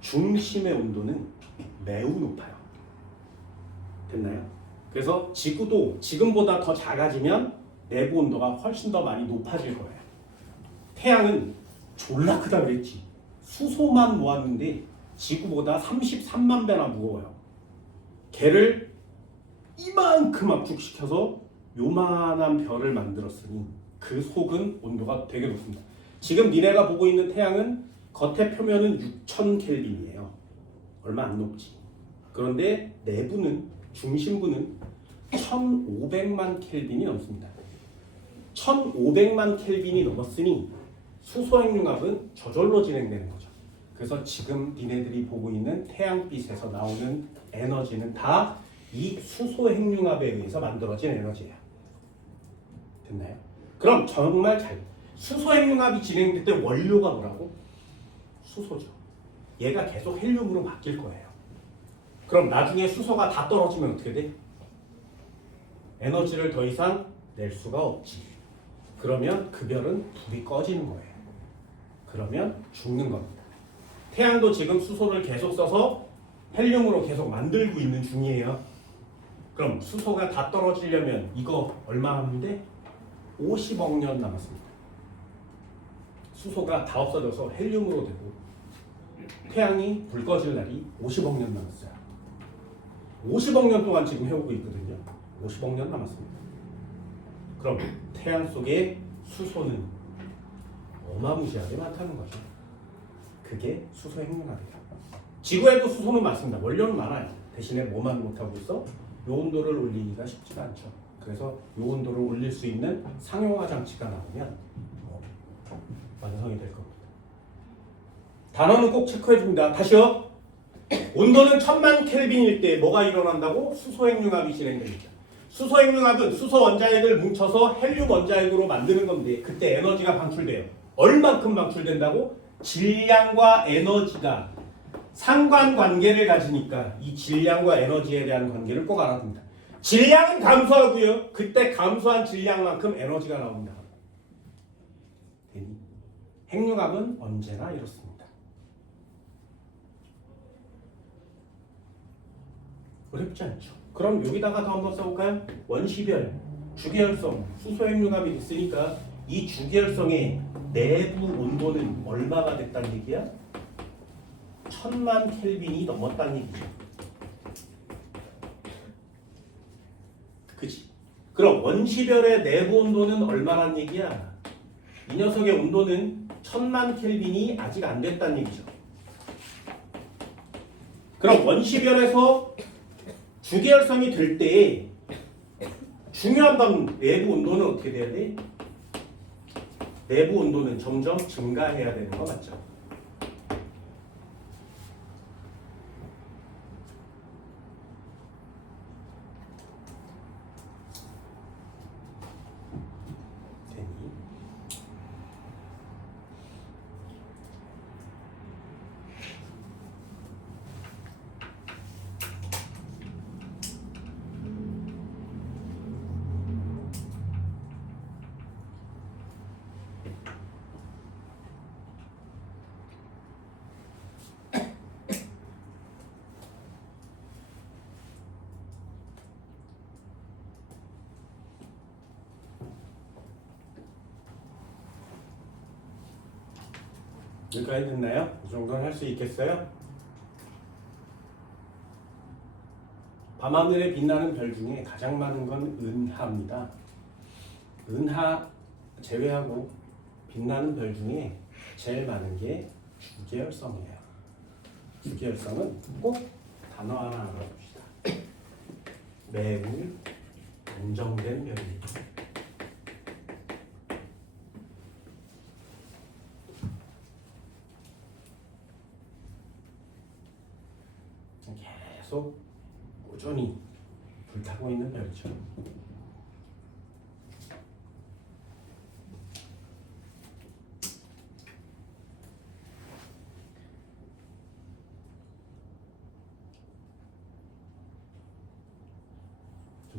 중심의 온도는 매우 높아요. 됐나요? 그래서 지구도 지금보다 더 작아지면 내부 온도가 훨씬 더 많이 높아질 거예요. 태양은 졸라 크다 그랬지. 수소만 모았는데 지구보다 33만 배나 무거워요. 걔를 이만큼 압축시켜서 요만한 별을 만들었으니 그 속은 온도가 되게 높습니다. 지금 니네가 보고 있는 태양은 겉의 표면은 6000 켈빈이에요. 얼마 안 높지. 그런데 내부는 중심부는 1500만 켈빈이 넘습니다. 1500만 켈빈이 넘었으니 수소핵융합은 저절로 진행되는 거죠. 그래서 지금 니네들이 보고 있는 태양빛에서 나오는 에너지는 다 이 수소 핵융합에 의해서 만들어진 에너지예요. 됐나요? 그럼 정말 잘 수소 핵융합이 진행될 때 원료가 뭐라고? 수소죠. 얘가 계속 헬륨으로 바뀔 거예요. 그럼 나중에 수소가 다 떨어지면 어떻게 돼? 에너지를 더 이상 낼 수가 없지. 그러면 그 별은 불이 꺼지는 거예요. 그러면 죽는 겁니다. 태양도 지금 수소를 계속 써서 헬륨으로 계속 만들고 있는 중이에요. 그럼 수소가 다 떨어지려면 이거 얼마 남는데? 50억 년 남았습니다. 수소가 다 없어져서 헬륨으로 되고 태양이 불 꺼질 날이 50억 년 남았어요. 50억 년 동안 지금 해오고 있거든요. 50억 년 남았습니다. 그럼 태양 속에 수소는 어마무시하게 많다는 거죠. 그게 수소 핵융합이에요. 지구에도 수소는 많습니다. 원료는 많아요. 대신에 뭐만 못하고 있어? 요 온도를 올리기가 쉽지가 않죠. 그래서 요 온도를 올릴 수 있는 상용화 장치가 나오면 완성이 될 겁니다. 단어는 꼭 체크해 줍니다. 다시요. 온도는 1000만 켈빈일 때 뭐가 일어난다고? 수소 핵융합이 진행됩니다. 수소 핵융합은 수소 원자핵을 뭉쳐서 헬륨 원자핵으로 만드는 건데 그때 에너지가 방출돼요. 얼만큼 방출된다고? 질량과 에너지가 상관관계를 가지니까 이 질량과 에너지에 대한 관계를 꼭 알아둡니다. 질량은 감소하고요. 그때 감소한 질량만큼 에너지가 나옵니다. 핵융합은 언제나 이렇습니다. 어렵지 않죠. 그럼 여기다가 더 한번 써볼까요? 원시별, 주계열성, 수소 핵융합이 있으니까 이 주계열성의 내부 온도는 얼마가 됐다는 얘기야? 1000만 켈빈이 넘었다는 얘기죠. 그치? 그럼 원시별의 내부 온도는 얼마란 얘기야? 이 녀석의 온도는 1000만 켈빈이 아직 안 됐다는 얘기죠. 그럼 원시별에서 주계열성이 될 때 중요한 건 내부 온도는 어떻게 돼야 돼? 내부 온도는 점점 증가해야 되는 거 맞죠? 여기까지 됐나요? 이 정도는 할 수 있겠어요? 밤하늘에 빛나는 별 중에 가장 많은 건 은하입니다. 은하 제외하고 빛나는 별 중에 제일 많은 게 주계열성이에요. 주계열성은 꼭 단어 하나 알아봅시다. 매우 안정된 별입니다. 계속 꾸준히 불타고 있는 별이죠.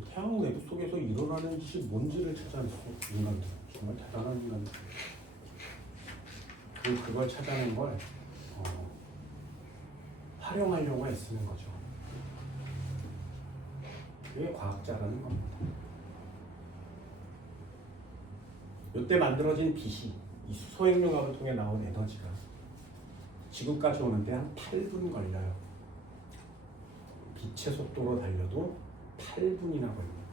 태양 내부 속에서 일어나는 짓이 뭔지를 찾아냈어. 인간들 정말 대단한 인간들. 그걸 찾아낸 걸 활용하려고 애쓰는 거죠. 그게 과학자라는 겁니다. 이때 만들어진 빛이 이 수소 핵융합을 통해 나온 에너지가 지구까지 오는데 한 8분 걸려요. 빛의 속도로 달려도 8분이나 걸립니다.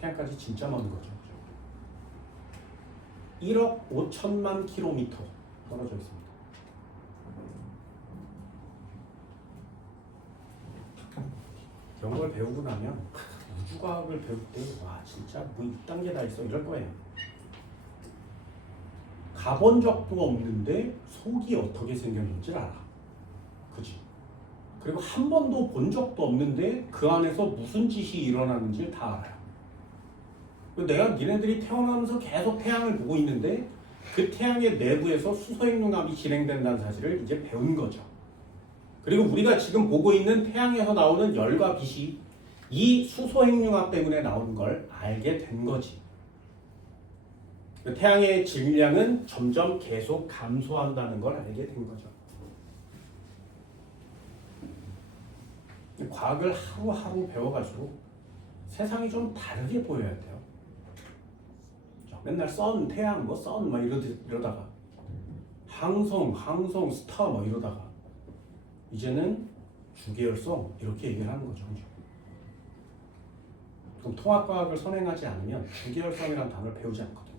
태양까지 진짜 먼 거죠. 1억 5천만 킬로미터 떨어져 있습니다. 이런 걸 배우고 나면 우주과학을 배울 때 와 진짜 뭐 이딴 게 다 있어 이럴 거예요. 가본 적도 없는데 속이 어떻게 생겼는지 알아. 그지? 그리고 한 번도 본 적도 없는데 그 안에서 무슨 짓이 일어나는지 다 알아요. 내가 니네들이 태어나면서 계속 태양을 보고 있는데 그 태양의 내부에서 수소핵융합이 진행된다는 사실을 이제 배운 거죠. 그리고 우리가 지금 보고 있는 태양에서 나오는 열과 빛이 이 수소핵융합 때문에 나오는 걸 알게 된 거지. 태양의 질량은 점점 계속 감소한다는 걸 알게 된 거죠. 과학을 하루하루 배워갈수록 세상이 좀 다르게 보여야 돼요. 맨날 선, 태양, 선 막 이러다가 항성, 스타 막 이러다가 이제는 주계열성 이렇게 얘기를 하는 거죠. 그럼 통합과학을 선행하지 않으면 주계열성이라는 단어를 배우지 않거든요.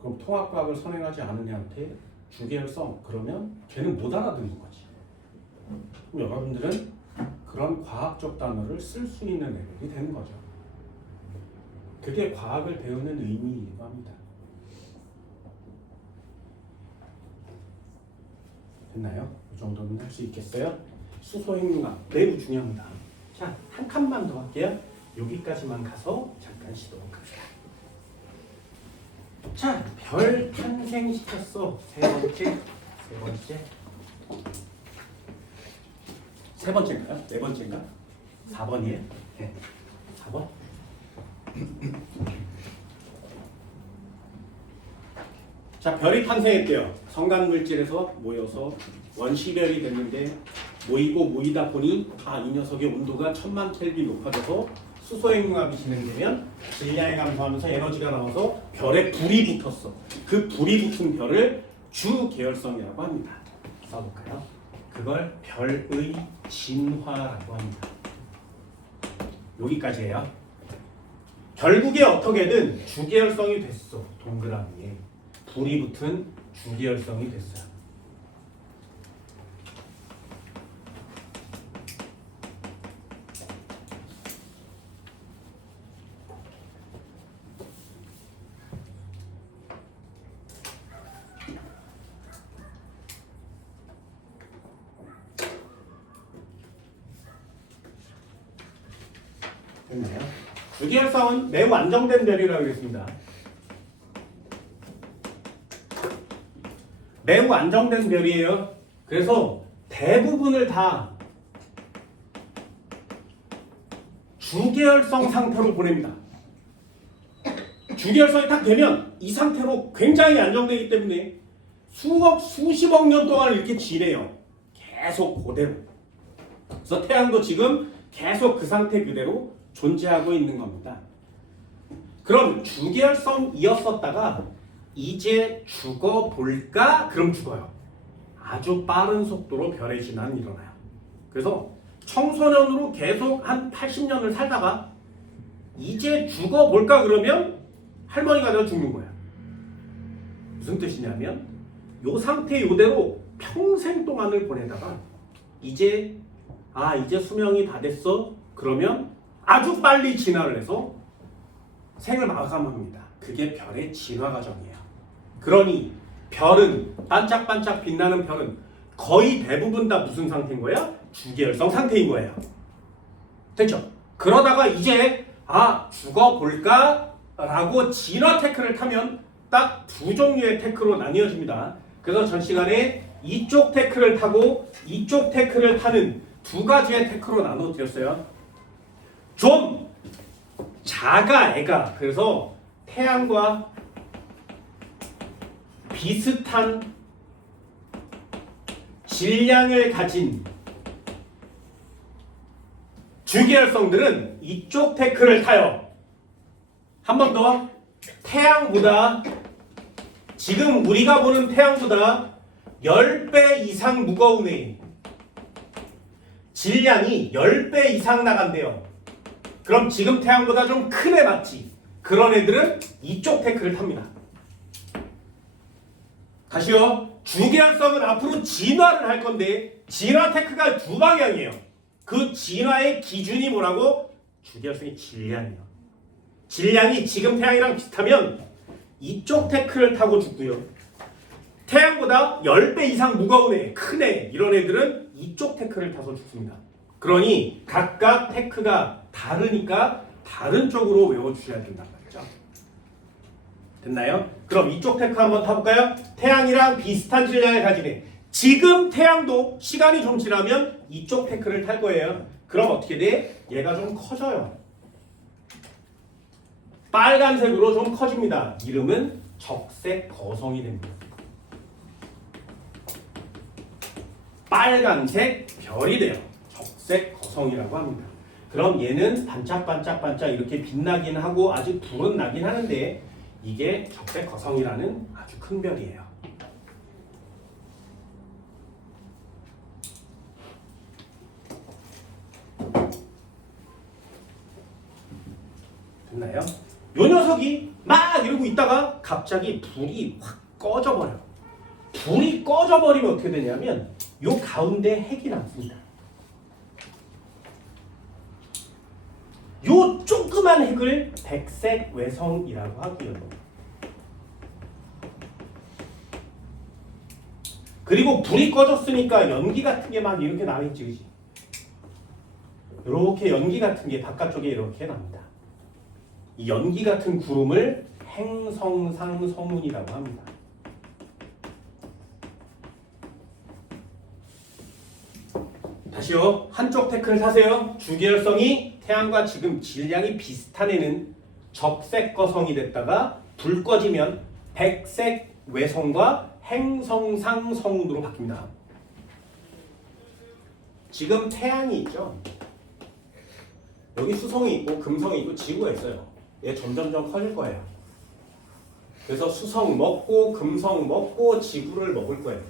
그럼 통합과학을 선행하지 않은 애한테 주계열성 그러면 걔는 못 알아듣는 거지. 그럼 여러분들은 그런 과학적 단어를 쓸 수 있는 레벨이 되는 거죠. 그게 과학을 배우는 의미이기도 합니다. 됐나요? 이 정도는 할 수 있겠어요? 수소핵융합 매우 중요합니다. 자, 한 칸만 더 할게요. 여기까지만 가서 잠깐 시도합시다. 자, 별 탄생시켰어. 세 번째인가요? 네 번째인가? 4번이에요? 네. 4번? 자, 별이 탄생했대요. 성간물질에서 모여서 원시별이 됐는데 모이다 보니 이 녀석의 온도가 1000만 켈빈 높아져서 수소핵융합이 진행되면 질량이 감소하면서 에너지가 나와서 별에 불이 붙었어. 그 불이 붙은 별을 주계열성이라고 합니다. 써볼까요? 그걸 별의 진화라고 합니다. 여기까지예요. 결국에 어떻게든 주계열성이 됐어. 동그라미에 불이 붙은 주계열성이 됐어요. 됐나요? 주계열성은 매우 안정된 별이라고 했습니다. 매우 안정된 별이에요. 그래서 대부분을 다 주계열성 상태로 보냅니다. 주계열성이 딱 되면 이 상태로 굉장히 안정되기 때문에 수십억 년 동안 이렇게 지내요. 계속 그대로. 그래서 태양도 지금 계속 그 상태 그대로 존재하고 있는 겁니다. 그럼 주계열성이었었다가 이제 죽어볼까? 그럼 죽어요. 아주 빠른 속도로 별의 진화는 일어나요. 그래서 청소년으로 계속 한 80년을 살다가 이제 죽어볼까? 그러면 할머니가 되어 죽는 거야. 무슨 뜻이냐면 요 상태 요대로 평생 동안을 보내다가 이제 수명이 다 됐어? 그러면 아주 빨리 진화를 해서 생을 마감합니다. 그게 별의 진화 과정이에요. 그러니 별은 반짝반짝 빛나는 별은 거의 대부분 다 무슨 상태인 거야? 주계열성 상태인 거예요. 됐죠? 그러다가 이제 죽어볼까? 라고 진화 테크를 타면 딱 두 종류의 테크로 나뉘어집니다. 그래서 전 시간에 이쪽 테크를 타고 이쪽 테크를 타는 두 가지의 테크로 나눠드렸어요. 좀 작아 애가. 그래서 태양과 비슷한 질량을 가진 주계열성들은 이쪽 테크를 타요. 한 번 더. 태양보다 지금 우리가 보는 태양보다 10배 이상 무거운 애. 질량이 10배 이상 나간대요. 그럼 지금 태양보다 좀 큰 애 맞지? 그런 애들은 이쪽 테크를 탑니다. 다시요. 주계열성은 앞으로 진화를 할 건데 진화 테크가 두 방향이에요. 그 진화의 기준이 뭐라고? 주계열성의 질량이에요. 질량이 지금 태양이랑 비슷하면 이쪽 태클을 타고 죽고요. 태양보다 10배 이상 무거운 애, 큰 애, 이런 애들은 이쪽 태클을 타서 죽습니다. 그러니 각각 태크가 다르니까 다른 쪽으로 외워주셔야 된단 말이죠. 됐나요? 그럼 이쪽 태크 한번 타볼까요? 태양이랑 비슷한 질량을 가진 애. 지금 태양도 시간이 좀 지나면 이쪽 태크를 탈 거예요. 그럼 어떻게 돼? 얘가 좀 커져요. 빨간색으로 좀 커집니다. 이름은 적색 거성이 됩니다. 빨간색 별이 돼요. 적색 거성이라고 합니다. 그럼 얘는 반짝반짝반짝 이렇게 빛나긴 하고 아주 불은 나긴 하는데 이게 적색 거성이라는 아주 큰 별이에요. 됐나요? 요 녀석이 막 이러고 있다가 갑자기 불이 확 꺼져버려요. 불이 꺼져버리면 어떻게 되냐면 요 가운데 핵이 남습니다. 요 조그만 핵을 백색 외성이라고 하고요. 그리고 불이 꺼졌으니까 연기 같은 게 막 이렇게 나와있지, 그지? 이렇게 연기 같은 게 바깥쪽에 이렇게 납니다. 이 연기 같은 구름을 행성상 성운이라고 합니다. 다시요. 한쪽 태클을 타세요. 주계열성이 태양과 지금 질량이 비슷한 애는 적색 거성이 됐다가 불 꺼지면 백색 외성과 행성상 성운으로 바뀝니다. 지금 태양이 있죠. 여기 수성이 있고 금성이 있고 지구가 있어요. 얘 점점점 커질 거예요. 그래서 수성 먹고 금성 먹고 지구를 먹을 거예요.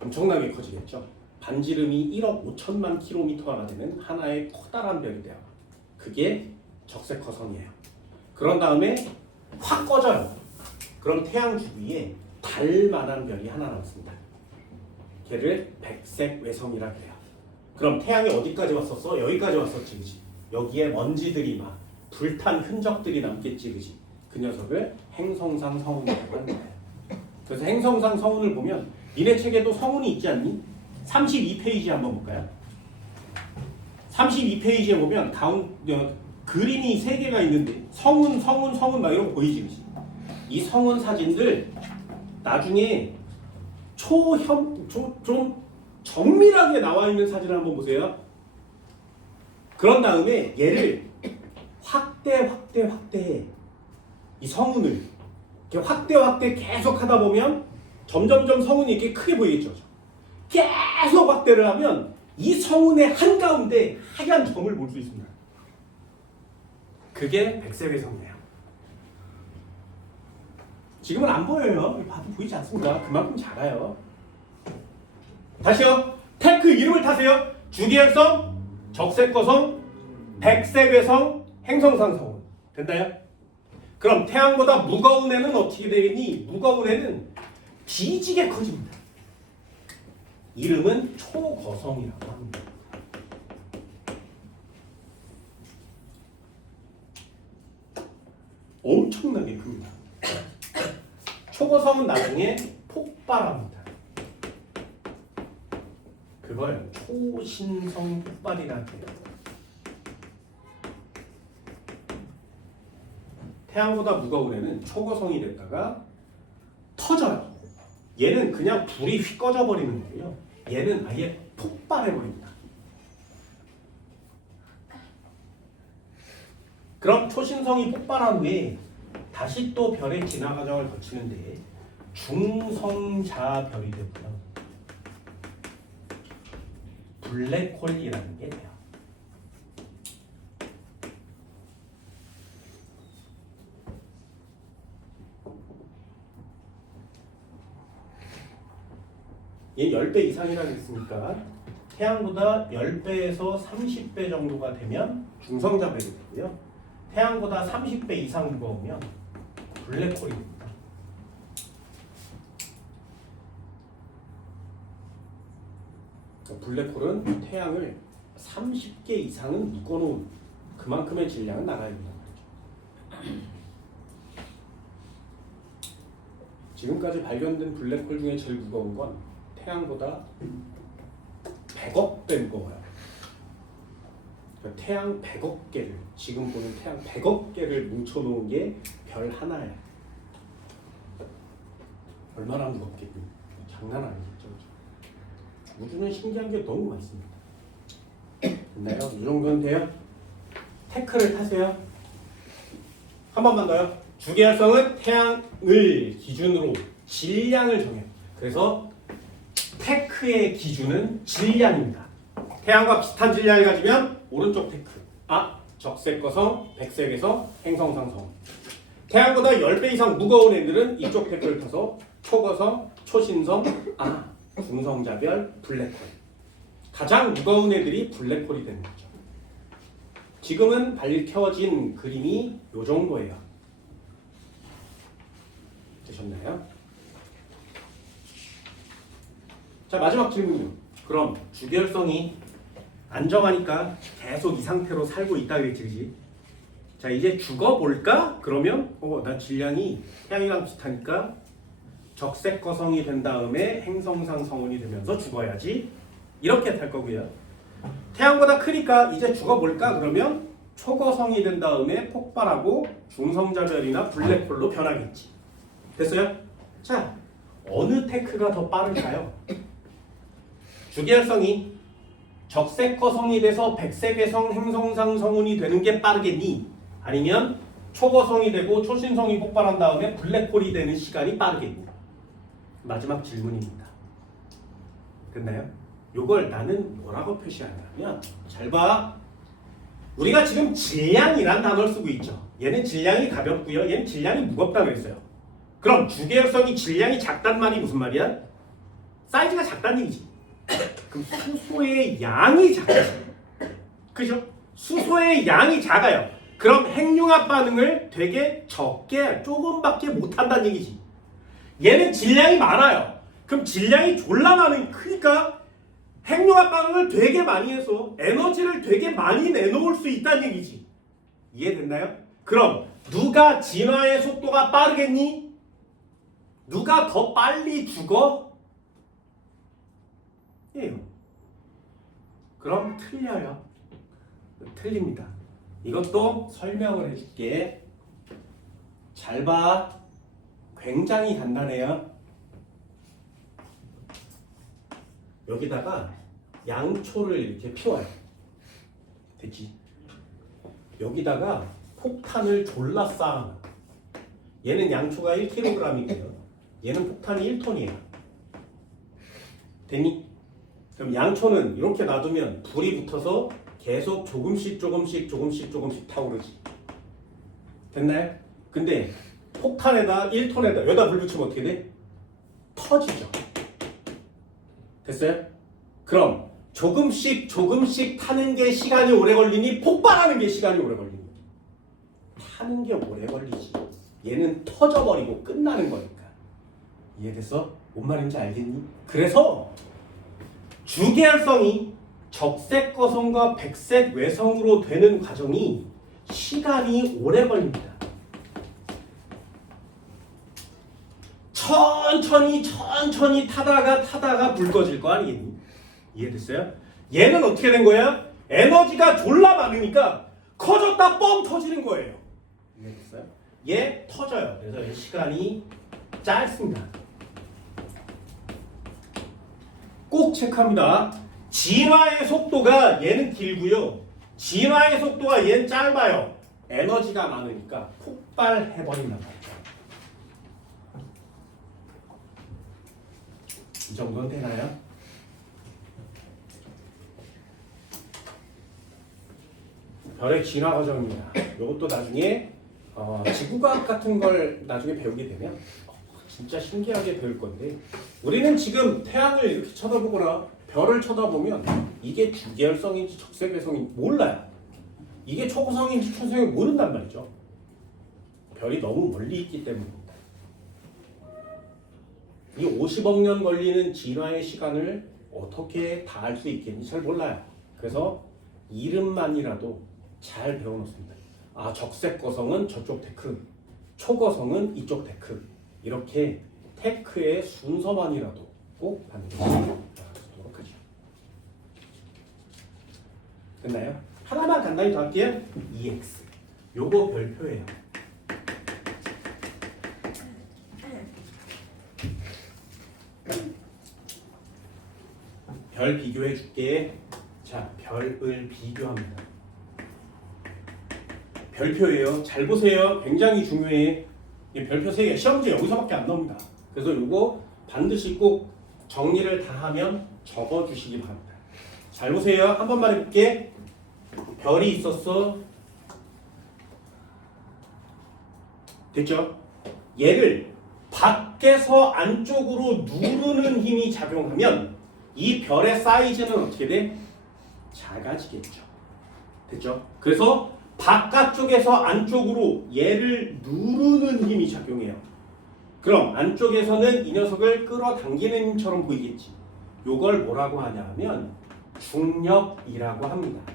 엄청나게 커지겠죠. 반지름이 1억 5천만 킬로미터나 되는 하나의 커다란 별이 돼요. 그게 적색 거성이에요. 그런 다음에 확 꺼져요. 그럼 태양 주위에 달만한 별이 하나 남습니다. 걔를 백색 외성이라고 해요. 그럼 태양이 어디까지 왔었어? 여기까지 왔었지, 그지? 여기에 먼지들이 막 불탄 흔적들이 남겠지, 그지? 그 녀석을 행성상 성운이라고 하는 거예요. 그래서 행성상 성운을 보면 니네 책에도 성운이 있지 않니? 32페이지 한번 볼까요? 32페이지에 보면 그림이 3개가 있는데 성운 막 이런 거 보이지, 그지? 이 성운 사진들 나중에 좀 정밀하게 나와 있는 사진을 한번 보세요. 그런 다음에 얘를 확대 이 성운을 이렇게 확대 계속 하다 보면 점점점 성운이 이렇게 크게 보이겠죠. 계속 확대를 하면 이 성운의 한가운데 하얀 점을 볼 수 있습니다. 그게 백색의 성이에요. 지금은 안 보여요. 봐도 보이지 않습니다. 그만큼 작아요. 다시요. 태크 이름을 타세요. 주계열성, 적색거성, 백색외성, 행성상성운. 됐나요? 그럼 태양보다 무거운 애는 어떻게 되겠니? 무거운 애는 뒤지게 커집니다. 이름은 초거성이라고 합니다. 엄청나게 큽니다. 초거성은 나중에 폭발합니다. 그걸 초신성 폭발이라고 해요. 태양보다 무거운 애는 초거성이 됐다가 터져요. 얘는 그냥 불이 휙 꺼져 버리는 거예요. 얘는 아예 폭발해 버립니다. 그럼 초신성이 폭발한 후에 다시 또 별의 진화 과정을 거치는데 중성자별이 되고요. 블랙홀이라는 게 돼요. 얘 10배 이상이라고 했으니까 태양보다 10배에서 30배 정도가 되면 중성자별이 되고요. 태양보다 30배 이상 무거우면 블랙홀이 됩니다. 블랙홀은 태양을 30개 이상은 묶어놓은 그만큼의 질량은 나가야 된단 말이죠. 지금까지 발견된 블랙홀 중에 제일 무거운 건 태양보다 100억 배 무거워요. 그러니까 태양 100억 개를, 지금 보는 태양 100억 개를 뭉쳐놓은 게 별 하나예요. 얼마나 무겁겠니? 장난 아니겠죠. 우주는 신기한 게 너무 많습니다. 됐나요? 이 정도는 돼요? 테크를 타세요. 한 번만 더요. 주계열성은 태양을 기준으로 질량을 정해요. 그래서 테크의 기준은 질량입니다. 태양과 비슷한 질량을 가지면 오른쪽 테크. 적색거성, 백색에서 행성상성. 태양보다 10배 이상 무거운 애들은 이쪽 테크를 타서 초거성, 초신성, 중성자별, 블랙홀. 가장 무거운 애들이 블랙홀이 되는 거죠. 지금은 밝혀진 그림이 이 정도예요. 되셨나요? 자, 마지막 질문이요. 그럼 주계열성이 안정하니까 계속 이 상태로 살고 있다 그랬지, 그지? 자, 이제 죽어볼까? 그러면 나 질량이 태양이랑 비슷하니까 적색거성이 된 다음에 행성상 성운이 되면서 죽어야지. 이렇게 탈 거고요. 태양보다 크니까 이제 죽어볼까? 그러면 초거성이 된 다음에 폭발하고 중성자별이나 블랙홀로 변하겠지. 됐어요? 자, 어느 테크가 더 빠를까요? 주계열성이 적색거성이 돼서 백색외성 행성상 성운이 되는 게 빠르겠니? 아니면 초거성이 되고 초신성이 폭발한 다음에 블랙홀이 되는 시간이 빠르겠니? 마지막 질문입니다. 됐나요? 요걸 나는 뭐라고 표시하냐면, 잘 봐. 우리가 지금 질량이란 단어를 쓰고 있죠. 얘는 질량이 가볍고요. 얘는 질량이 무겁다고 했어요. 그럼 주계열성이 질량이 작단 말이 무슨 말이야? 사이즈가 작다는 얘기지. 그럼 수소의 양이 작아요. 그죠? 수소의 양이 작아요. 그럼 핵융합 반응을 되게 적게, 조금밖에 못한다는 얘기지. 얘는 질량이 많아요. 그럼 질량이 졸라 많은, 크니까 핵융합 반응을 되게 많이 해서 에너지를 되게 많이 내놓을 수 있다는 얘기지. 이해됐나요? 그럼 누가 진화의 속도가 빠르겠니? 누가 더 빨리 죽어? 예요. 그럼 틀려요. 틀립니다. 이것도 설명을 해줄게. 잘 봐. 굉장히 간단해요. 여기다가 양초를 이렇게 피워요. 됐지? 여기다가 폭탄을 졸라 쌓아. 얘는 양초가 1kg이고요. 얘는 폭탄이 1톤이에요. 됐니? 그럼 양초는 이렇게 놔두면 불이 붙어서 계속 조금씩 타오르지. 됐나요? 근데 폭탄에다 1톤에다 여기다 불 붙이면 어떻게 돼? 터지죠. 됐어요? 그럼 조금씩 타는 게 시간이 오래 걸리니 폭발하는 게 시간이 오래 걸리니? 타는 게 오래 걸리지. 얘는 터져버리고 끝나는 거니까. 이해됐어? 뭔 말인지 알겠니? 그래서 주계열성이 적색 거성과 백색 외성으로 되는 과정이 시간이 오래 걸립니다. 천천히 타다가 불 꺼질 거 아니겠니? 이해됐어요? 얘는 어떻게 된 거야? 에너지가 졸라 많으니까 커졌다 뻥 터지는 거예요. 이해됐어요? 얘 터져요. 그래서 이 시간이 짧습니다. 꼭 체크합니다. 진화의 속도가 얘는 길고요. 진화의 속도가 얘는 짧아요. 에너지가 많으니까 폭발해버린단 말이에요. 이 정도는 되나요? 별의 진화 과정입니다. 이것도 나중에 지구과학 같은 걸 나중에 배우게 되면 진짜 신기하게 배울 건데, 우리는 지금 태양을 이렇게 쳐다보거나 별을 쳐다보면 이게 주계열성인지 적색외성인지 몰라요. 이게 초고성인지 초성인지 모른단 말이죠. 별이 너무 멀리 있기 때문입니다. 이 50억 년 걸리는 진화의 시간을 어떻게 다 알 수 있겠는지 잘 몰라요. 그래서 이름만이라도 잘 배워놓습니다. 적색 거성은 저쪽 테크, 초거성은 이쪽 테크. 이렇게 테크의 순서만이라도 꼭 반드시 알아두도록 하죠. 됐나요? 하나만 간단히 더 할게요. EX. 요거 별표예요. 별 비교해 줄게. 자, 별을 비교합니다. 별표예요. 잘 보세요. 굉장히 중요해. 이 별표 3개 시험 문제 여기서밖에 안 나옵니다. 그래서 요거 반드시 꼭 정리를 다 하면 적어 주시기 바랍니다. 잘 보세요. 한 번만 해볼게. 별이 있었어. 됐죠? 얘를 밖에서 안쪽으로 누르는 힘이 작용하면 이 별의 사이즈는 어떻게 돼? 작아지겠죠. 됐죠? 그래서 바깥쪽에서 안쪽으로 얘를 누르는 힘이 작용해요. 그럼 안쪽에서는 이 녀석을 끌어당기는 힘처럼 보이겠지. 요걸 뭐라고 하냐면 중력이라고 합니다.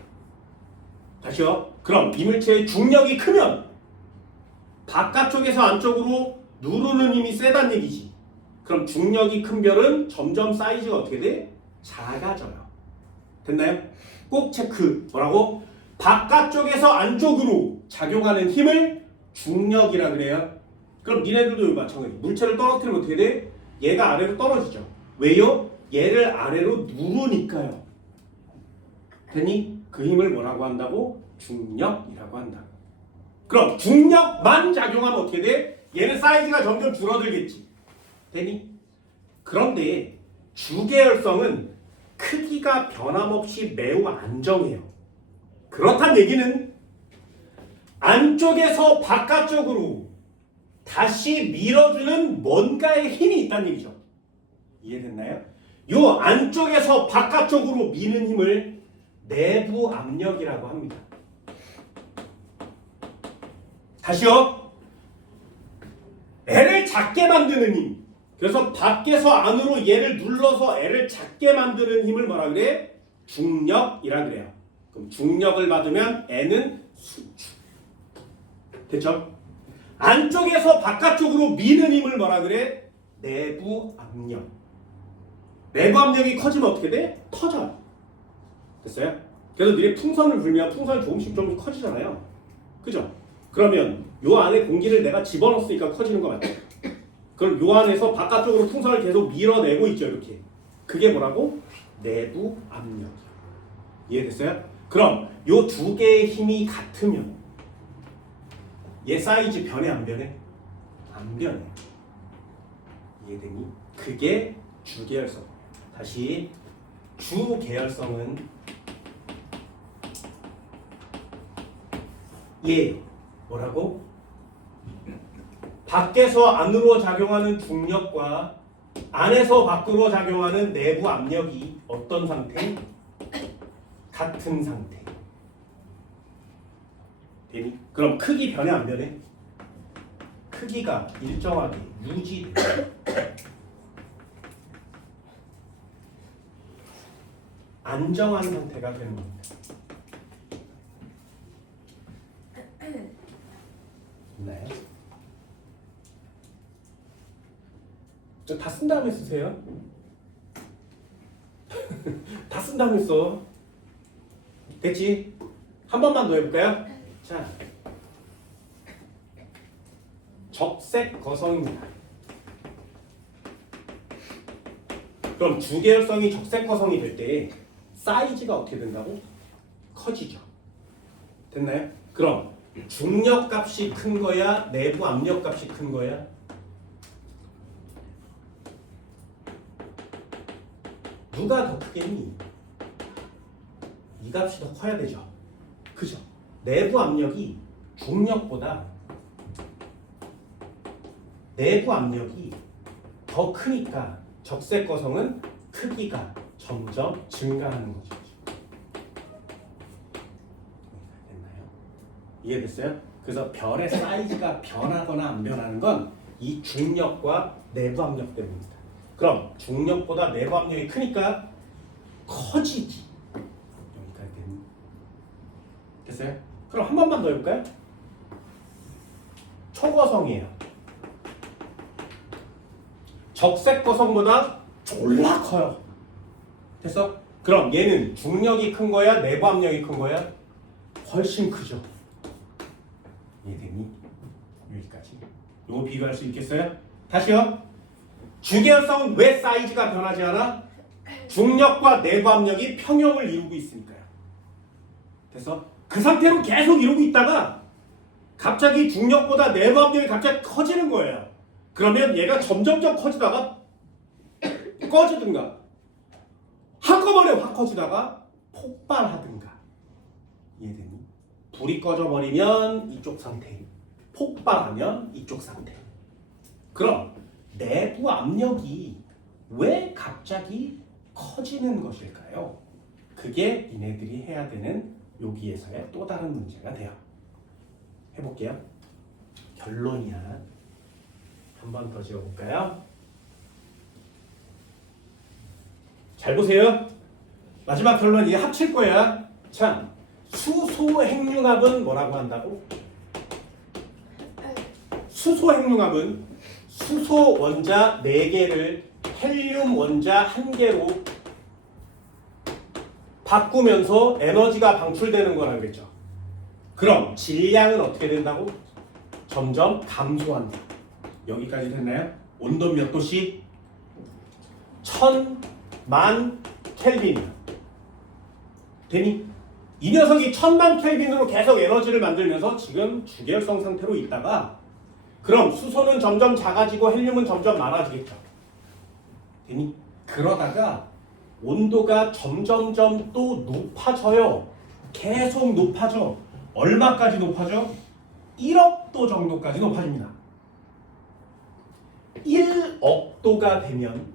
다시요. 그럼 이물체의 중력이 크면 바깥쪽에서 안쪽으로 누르는 힘이 세다는 얘기지. 그럼 중력이 큰 별은 점점 사이즈가 어떻게 돼? 작아져요. 됐나요? 꼭 체크. 뭐라고? 바깥쪽에서 안쪽으로 작용하는 힘을 중력이라 그래요. 그럼 니네들도 마찬가지. 물체를 떨어뜨리면 어떻게 돼? 얘가 아래로 떨어지죠. 왜요? 얘를 아래로 누르니까요. 됐니? 그 힘을 뭐라고 한다고? 중력이라고 한다. 그럼 중력만 작용하면 어떻게 돼? 얘는 사이즈가 점점 줄어들겠지. 됐니? 그런데 주계열성은 크기가 변함없이 매우 안정해요. 그렇단 얘기는 안쪽에서 바깥쪽으로 다시 밀어주는 뭔가의 힘이 있다는 얘기죠. 이해됐나요? 요 안쪽에서 바깥쪽으로 미는 힘을 내부 압력이라고 합니다. 다시요. L을 작게 만드는 힘. 그래서 밖에서 안으로 얘를 눌러서 L을 작게 만드는 힘을 뭐라 그래? 중력이라 그래요. 그럼 중력을 받으면 N은 수축. 됐죠? 안쪽에서 바깥쪽으로 미는 힘을 뭐라 그래? 내부 압력. 내부 압력이 커지면 어떻게 돼? 터져요. 됐어요? 그래서 너희 풍선을 불면 풍선이 조금씩 커지잖아요. 그죠? 그러면 요 안에 공기를 내가 집어넣었으니까 커지는 거 맞죠? 그럼 요 안에서 바깥쪽으로 풍선을 계속 밀어내고 있죠. 이렇게. 그게 뭐라고? 내부 압력. 이해됐어요? 그럼 요 두 개의 힘이 같으면 얘 사이즈 변해 안 변해? 안 변해. 이해되니? 그게 주계열성. 다시 주계열성은 얘 뭐라고? 밖에서 안으로 작용하는 중력과 안에서 밖으로 작용하는 내부 압력이 어떤 상태? 같은 상태. 되니? 그럼 크기 변해 안 변해? 크기가 일정하게 유지돼. 안정한 상태가 되는 겁니다. 있나요? 다 쓴 다음에 쓰세요. 다 쓴 다음에 써. 됐지? 한 번만 더 해볼까요? 자, 적색 거성입니다. 그럼 주계열성이 적색 거성이 될 때 사이즈가 어떻게 된다고? 커지죠. 됐나요? 그럼 중력 값이 큰 거야? 내부 압력 값이 큰 거야? 누가 더 크겠니? 이 값이 더 커야 되죠. 그죠? 내부 압력이 중력보다 내부 압력이 더 크니까 적색 거성은 크기가 점점 증가하는 거죠. 됐나요? 이해됐어요? 그래서 별의 사이즈가 변하거나 안 변하는 건 이 중력과 내부 압력 때문입니다. 그럼 중력보다 내부 압력이 크니까 커지지. 여기까지 됐어요? 그럼 한 번만 더 해볼까요? 초거성이에요. 적색 거성보다 졸라 커요. 됐어? 그럼 얘는 중력이 큰 거야? 내부 압력이 큰 거야? 훨씬 크죠. 이해되니? 여기까지. 요거 비교할 수 있겠어요? 다시요. 주계열성은 왜 사이즈가 변하지 않아? 중력과 내부 압력이 평형을 이루고 있으니까요. 됐어? 그 상태로 계속 이루고 있다가 갑자기 중력보다 내부 압력이 갑자기 커지는 거예요. 그러면 얘가 점점점 커지다가 꺼지든가 한꺼번에 확 커지다가 폭발하든가. 이해되니? 불이 꺼져버리면 이쪽 상태, 폭발하면 이쪽 상태. 그럼 내부 압력이 왜 갑자기 커지는 것일까요? 그게 니네들이 해야 되는 여기에서의 또 다른 문제가 돼요. 해볼게요. 결론이야. 한 번 더 지어볼까요? 잘 보세요. 마지막 결론 이제 합칠 거야. 자, 수소 핵융합은 뭐라고 한다고? 수소 핵융합은 수소 원자 4개를 헬륨 원자 1개로 바꾸면서 에너지가 방출되는 거라고 했죠. 그럼 질량은 어떻게 된다고? 점점 감소한다. 여기까지 됐나요? 온도 몇 도씨? 1000만 켈빈이야. 되니? 이 녀석이 1000만 켈빈으로 계속 에너지를 만들면서 지금 주계열성 상태로 있다가 그럼 수소는 점점 작아지고 헬륨은 점점 많아지겠죠. 되니? 그러다가 온도가 점점점 또 높아져요. 계속 높아져. 얼마까지 높아져? 1억 도 정도까지 높아집니다. 1억 도가 되면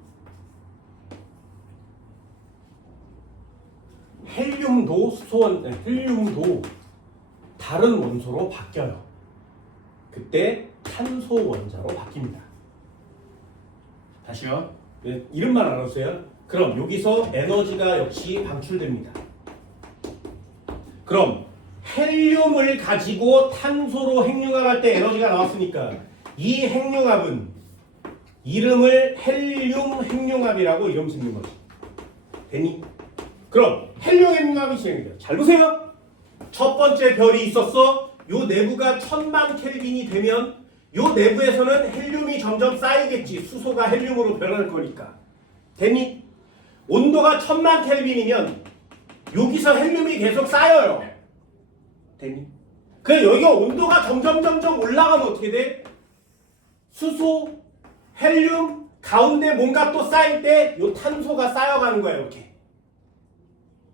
헬륨도 다른 원소로 바뀌어요. 그때 탄소 원자로 바뀝니다. 다시요. 네, 이름만 알아주세요. 그럼 여기서 에너지가 역시 방출됩니다. 그럼 헬륨을 가지고 탄소로 핵융합할 때 에너지가 나왔으니까 이 핵융합은 이름을 헬륨 핵융합이라고 이름 짓는 거지. 되니? 그럼 헬륨 핵융합이 진행돼요. 잘 보세요. 첫 번째 별이 있었어. 요 내부가 1000만 켈빈이 되면 요 내부에서는 헬륨이 점점 쌓이겠지. 수소가 헬륨으로 변할 거니까. 되니? 온도가 1000만 켈빈이면 여기서 헬륨이 계속 쌓여요. 되니? 그래 여기가 온도가 점점 올라가면 어떻게 돼? 수소, 헬륨, 가운데 뭔가 또 쌓일 때 요 탄소가 쌓여가는 거예요. 이렇게.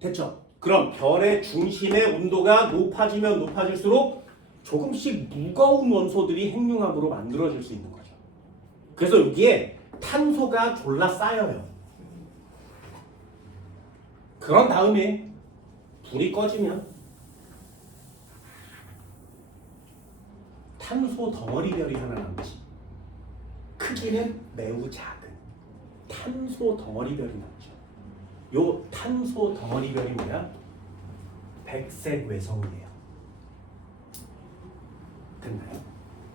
됐죠? 그럼 별의 중심의 온도가 높아지면 높아질수록 조금씩 무거운 원소들이 핵융합으로 만들어질 수 있는 거죠. 그래서 여기에 탄소가 졸라 쌓여요. 그런 다음에 불이 꺼지면 탄소 덩어리별이 하나 남지. 크기는 매우 작은 탄소 덩어리별이 남죠. 요 탄소 덩어리별이 뭐야? 백색 외성이에요. 됐나요?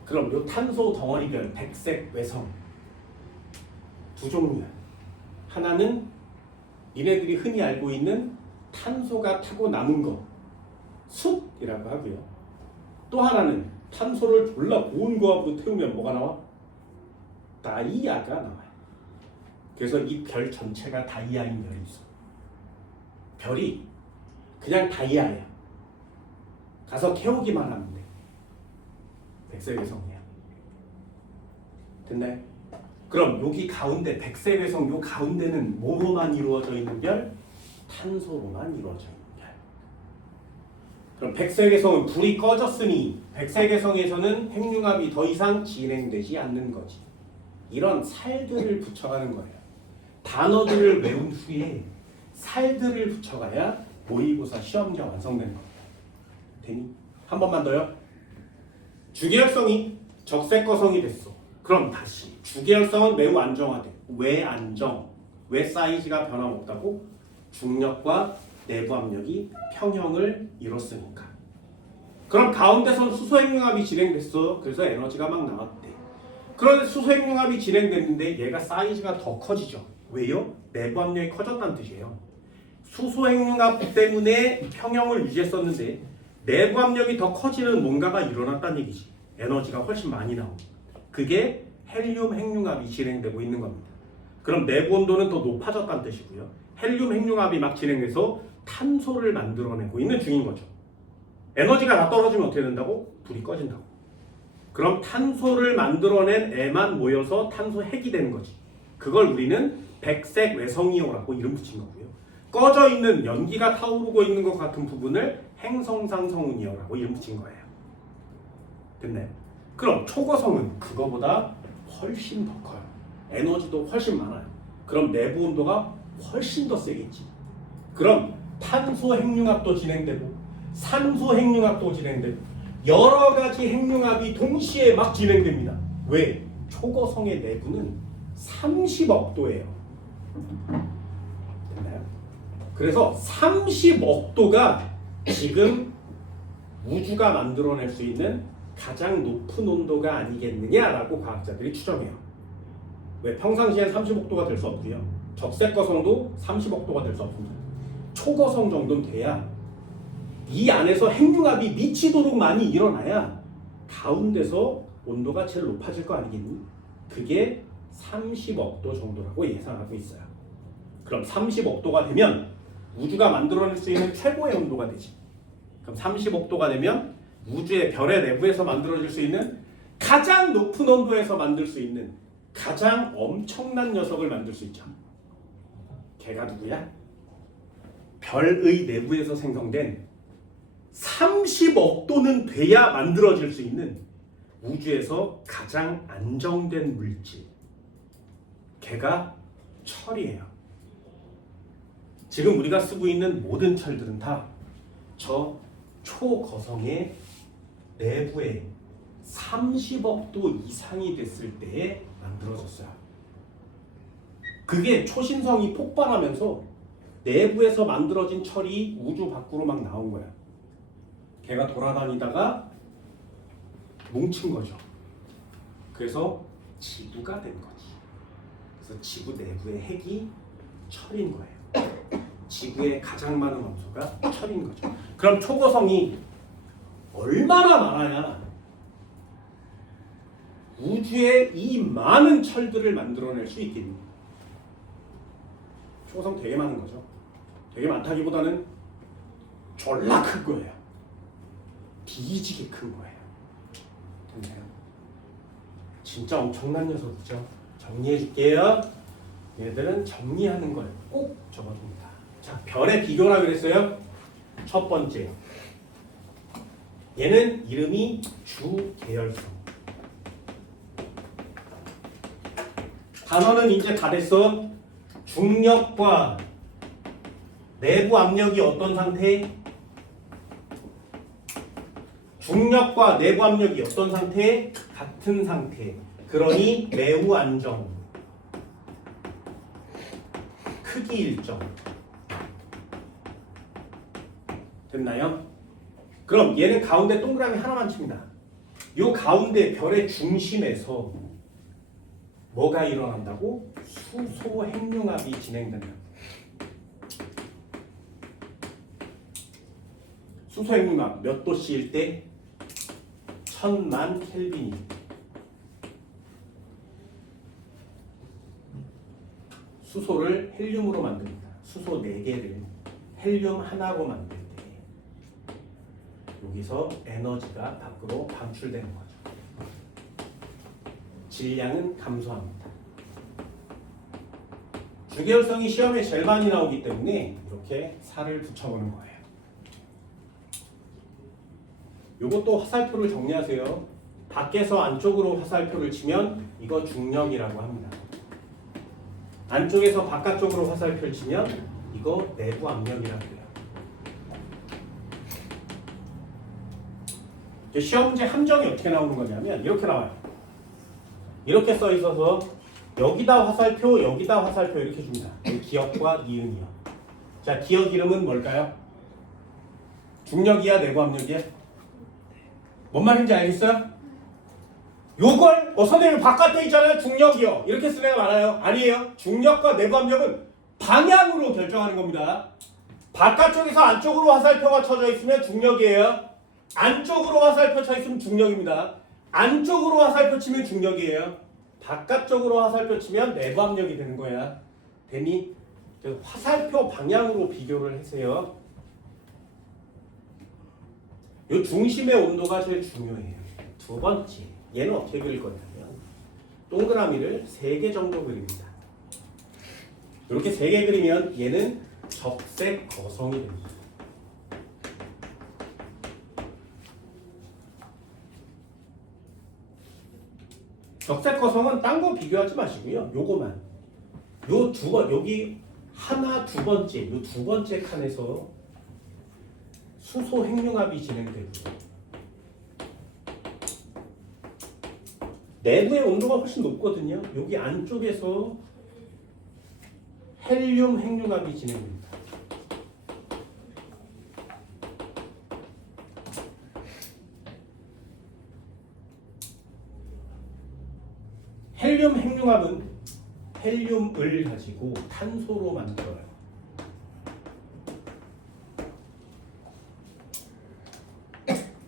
그럼 요 탄소 덩어리별 백색 외성 두 종류야. 하나는 얘네들이 흔히 알고 있는 탄소가 타고 남은 거 숯이라고 하고요. 또 하나는 탄소를 졸라 고온 고압으로 태우면 뭐가 나와? 다이아가 나와요. 그래서 이 별 전체가 다이아인 별이 있어. 별이 그냥 다이아야. 가서 캐오기만 하면 돼. 백색외성이야. 됐나요? 그럼 여기 가운데 백색외성 요 가운데는 뭐로만 이루어져 있는 별? 탄소로만 이루어져 있는 별. 그럼 백색외성은 불이 꺼졌으니 백색외성에서는 핵융합이 더 이상 진행되지 않는 거지. 이런 살들을 붙여가는 거예요. 단어들을 외운 후에 살들을 붙여가야 모의고사 시험지가 완성되는 겁니다. 되니? 한 번만 더요. 주계열성이 적색거성이 됐어. 그럼 다시 주계열성은 매우 안정화돼. 왜 안정? 왜 사이즈가 변함없다고? 중력과 내부 압력이 평형을 이뤘으니까. 그럼 가운데선 수소 핵융합이 진행됐어. 그래서 에너지가 막 나왔대. 그런데 수소핵융합이 진행됐는데 얘가 사이즈가 더 커지죠. 왜요? 내부 압력이 커졌다는 뜻이에요. 수소핵융합 때문에 평형을 유지했었는데 내부 압력이 더 커지는 뭔가가 일어났다는 얘기지. 에너지가 훨씬 많이 나오고. 그게 헬륨 핵융합이 진행되고 있는 겁니다. 그럼 내부 온도는 더 높아졌다는 뜻이고요. 헬륨 핵융합이 막 진행돼서 탄소를 만들어내고 있는 중인 거죠. 에너지가 다 떨어지면 어떻게 된다고? 불이 꺼진다고. 그럼 탄소를 만들어낸 애만 모여서 탄소 핵이 되는 거지. 그걸 우리는 백색 외성이온이라고 이름 붙인 거고요. 꺼져 있는 연기가 타오르고 있는 것 같은 부분을 행성상성운이온이라고 이름 붙인 거예요. 됐나요? 그럼 초고성은 그거보다 훨씬 더 커요. 에너지도 훨씬 많아요. 그럼 내부 온도가 훨씬 더 세겠지. 그럼 탄소 핵융합도 진행되고 산소 핵융합도 진행되고 여러 가지 핵융합이 동시에 막 진행됩니다. 왜? 초고성의 내부는 30억 도예요. 됐나요? 그래서 30억 도가 지금 우주가 만들어낼 수 있는 가장 높은 온도가 아니겠느냐라고 과학자들이 추정해요. 왜? 평상시엔 30억 도가 될 수 없고요. 적색거성도 30억 도가 될 수 없습니다. 초거성 정도는 돼야 이 안에서 핵융합이 미치도록 많이 일어나야 가운데서 온도가 제일 높아질 거 아니겠니? 그게 30억 도 정도라고 예상하고 있어요. 그럼 30억 도가 되면 우주가 만들어낼 수 있는 최고의 온도가 되지. 그럼 30억 도가 되면 우주의 별의 내부에서 만들어질 수 있는 가장 높은 온도에서 만들 수 있는 가장 엄청난 녀석을 만들 수 있죠. 걔가 누구야? 별의 내부에서 생성된 30억 도는 돼야 만들어질 수 있는 우주에서 가장 안정된 물질. 걔가 철이에요. 지금 우리가 쓰고 있는 모든 철들은 다 저 초거성의 내부에 30억 도 이상이 됐을 때에 만들어졌어요. 그게 초신성이 폭발하면서 내부에서 만들어진 철이 우주 밖으로 막 나온 거야. 걔가 돌아다니다가 뭉친 거죠. 그래서 지구가 된 거지. 그래서 지구 내부의 핵이 철인 거예요. 지구의 가장 많은 원소가 철인 거죠. 그럼 초고성이 얼마나 많아야 우주에 이 많은 철들을 만들어낼 수 있겠니? 초고성 되게 많은 거죠. 되게 많다기보다는 졸라 큰 거예요. 뒤지게 큰 거예요. 됐나요? 진짜 엄청난 녀석이죠. 정리해 줄게요. 얘들은 정리하는 걸 꼭 적어줍니다. 자, 별의 비교라 그랬어요. 첫 번째, 얘는 이름이 주계열성. 단어는 이제 다 됐어. 중력과 내부 압력이 어떤 상태? 중력과 내부 압력이 어떤 상태? 같은 상태. 그러니 매우 안정. 크기 일정. 됐나요? 그럼 얘는 가운데 동그라미 하나만 칩니다. 요 가운데 별의 중심에서 뭐가 일어난다고? 수소 핵융합이 진행된다. 수소 핵융합 몇 도씨일 때? 1000만 켈빈이. 수소를 헬륨으로 만듭니다. 수소 4개를 헬륨 하나로 만들 때 여기서 에너지가 밖으로 방출되는 거죠. 질량은 감소합니다. 주계열성이 시험에 제일 많이 나오기 때문에 이렇게 살을 붙여보는 거예요. 이것도 화살표를 정리하세요. 밖에서 안쪽으로 화살표를 치면 이거 중력이라고 합니다. 안쪽에서 바깥쪽으로 화살표를 치면 이거 내부 압력이라고 해요. 시험 문제 함정이 어떻게 나오는 거냐면 이렇게 나와요. 이렇게 써 있어서 여기다 화살표, 여기다 화살표 이렇게 줍니다. 기억과 니은이요. 자, 기억 이름은 뭘까요? 중력이야, 내부 압력이야? 뭔 말인지 알겠어요? 요걸 선생님 바깥에 있잖아요. 중력이요. 이렇게 쓰는 애가 많아요. 아니에요. 중력과 내부 압력은 방향으로 결정하는 겁니다. 바깥쪽에서 안쪽으로 화살표가 쳐져 있으면 중력이에요. 안쪽으로 화살표 쳐 있으면 중력입니다. 안쪽으로 화살표 치면 중력이에요. 바깥쪽으로 화살표 치면 내부 압력이 되는 거야. 되니? 그래서 화살표 방향으로 비교를 하세요. 요 중심의 온도가 제일 중요해요. 두 번째, 얘는 어떻게 그릴 거냐면 동그라미를 3개 정도 그립니다. 이렇게 3개 그리면 얘는 적색 거성이 됩니다. 적색 거성은 딴 거 비교하지 마시고요. 요거만. 요 두 번, 여기 하나 두 번째, 요 두 번째 칸에서 수소 핵융합이 진행되고 내부의 온도가 훨씬 높거든요. 여기 안쪽에서 헬륨 핵융합이 진행됩니다. 헬륨 핵융합은 헬륨을 가지고 탄소로 만들어요.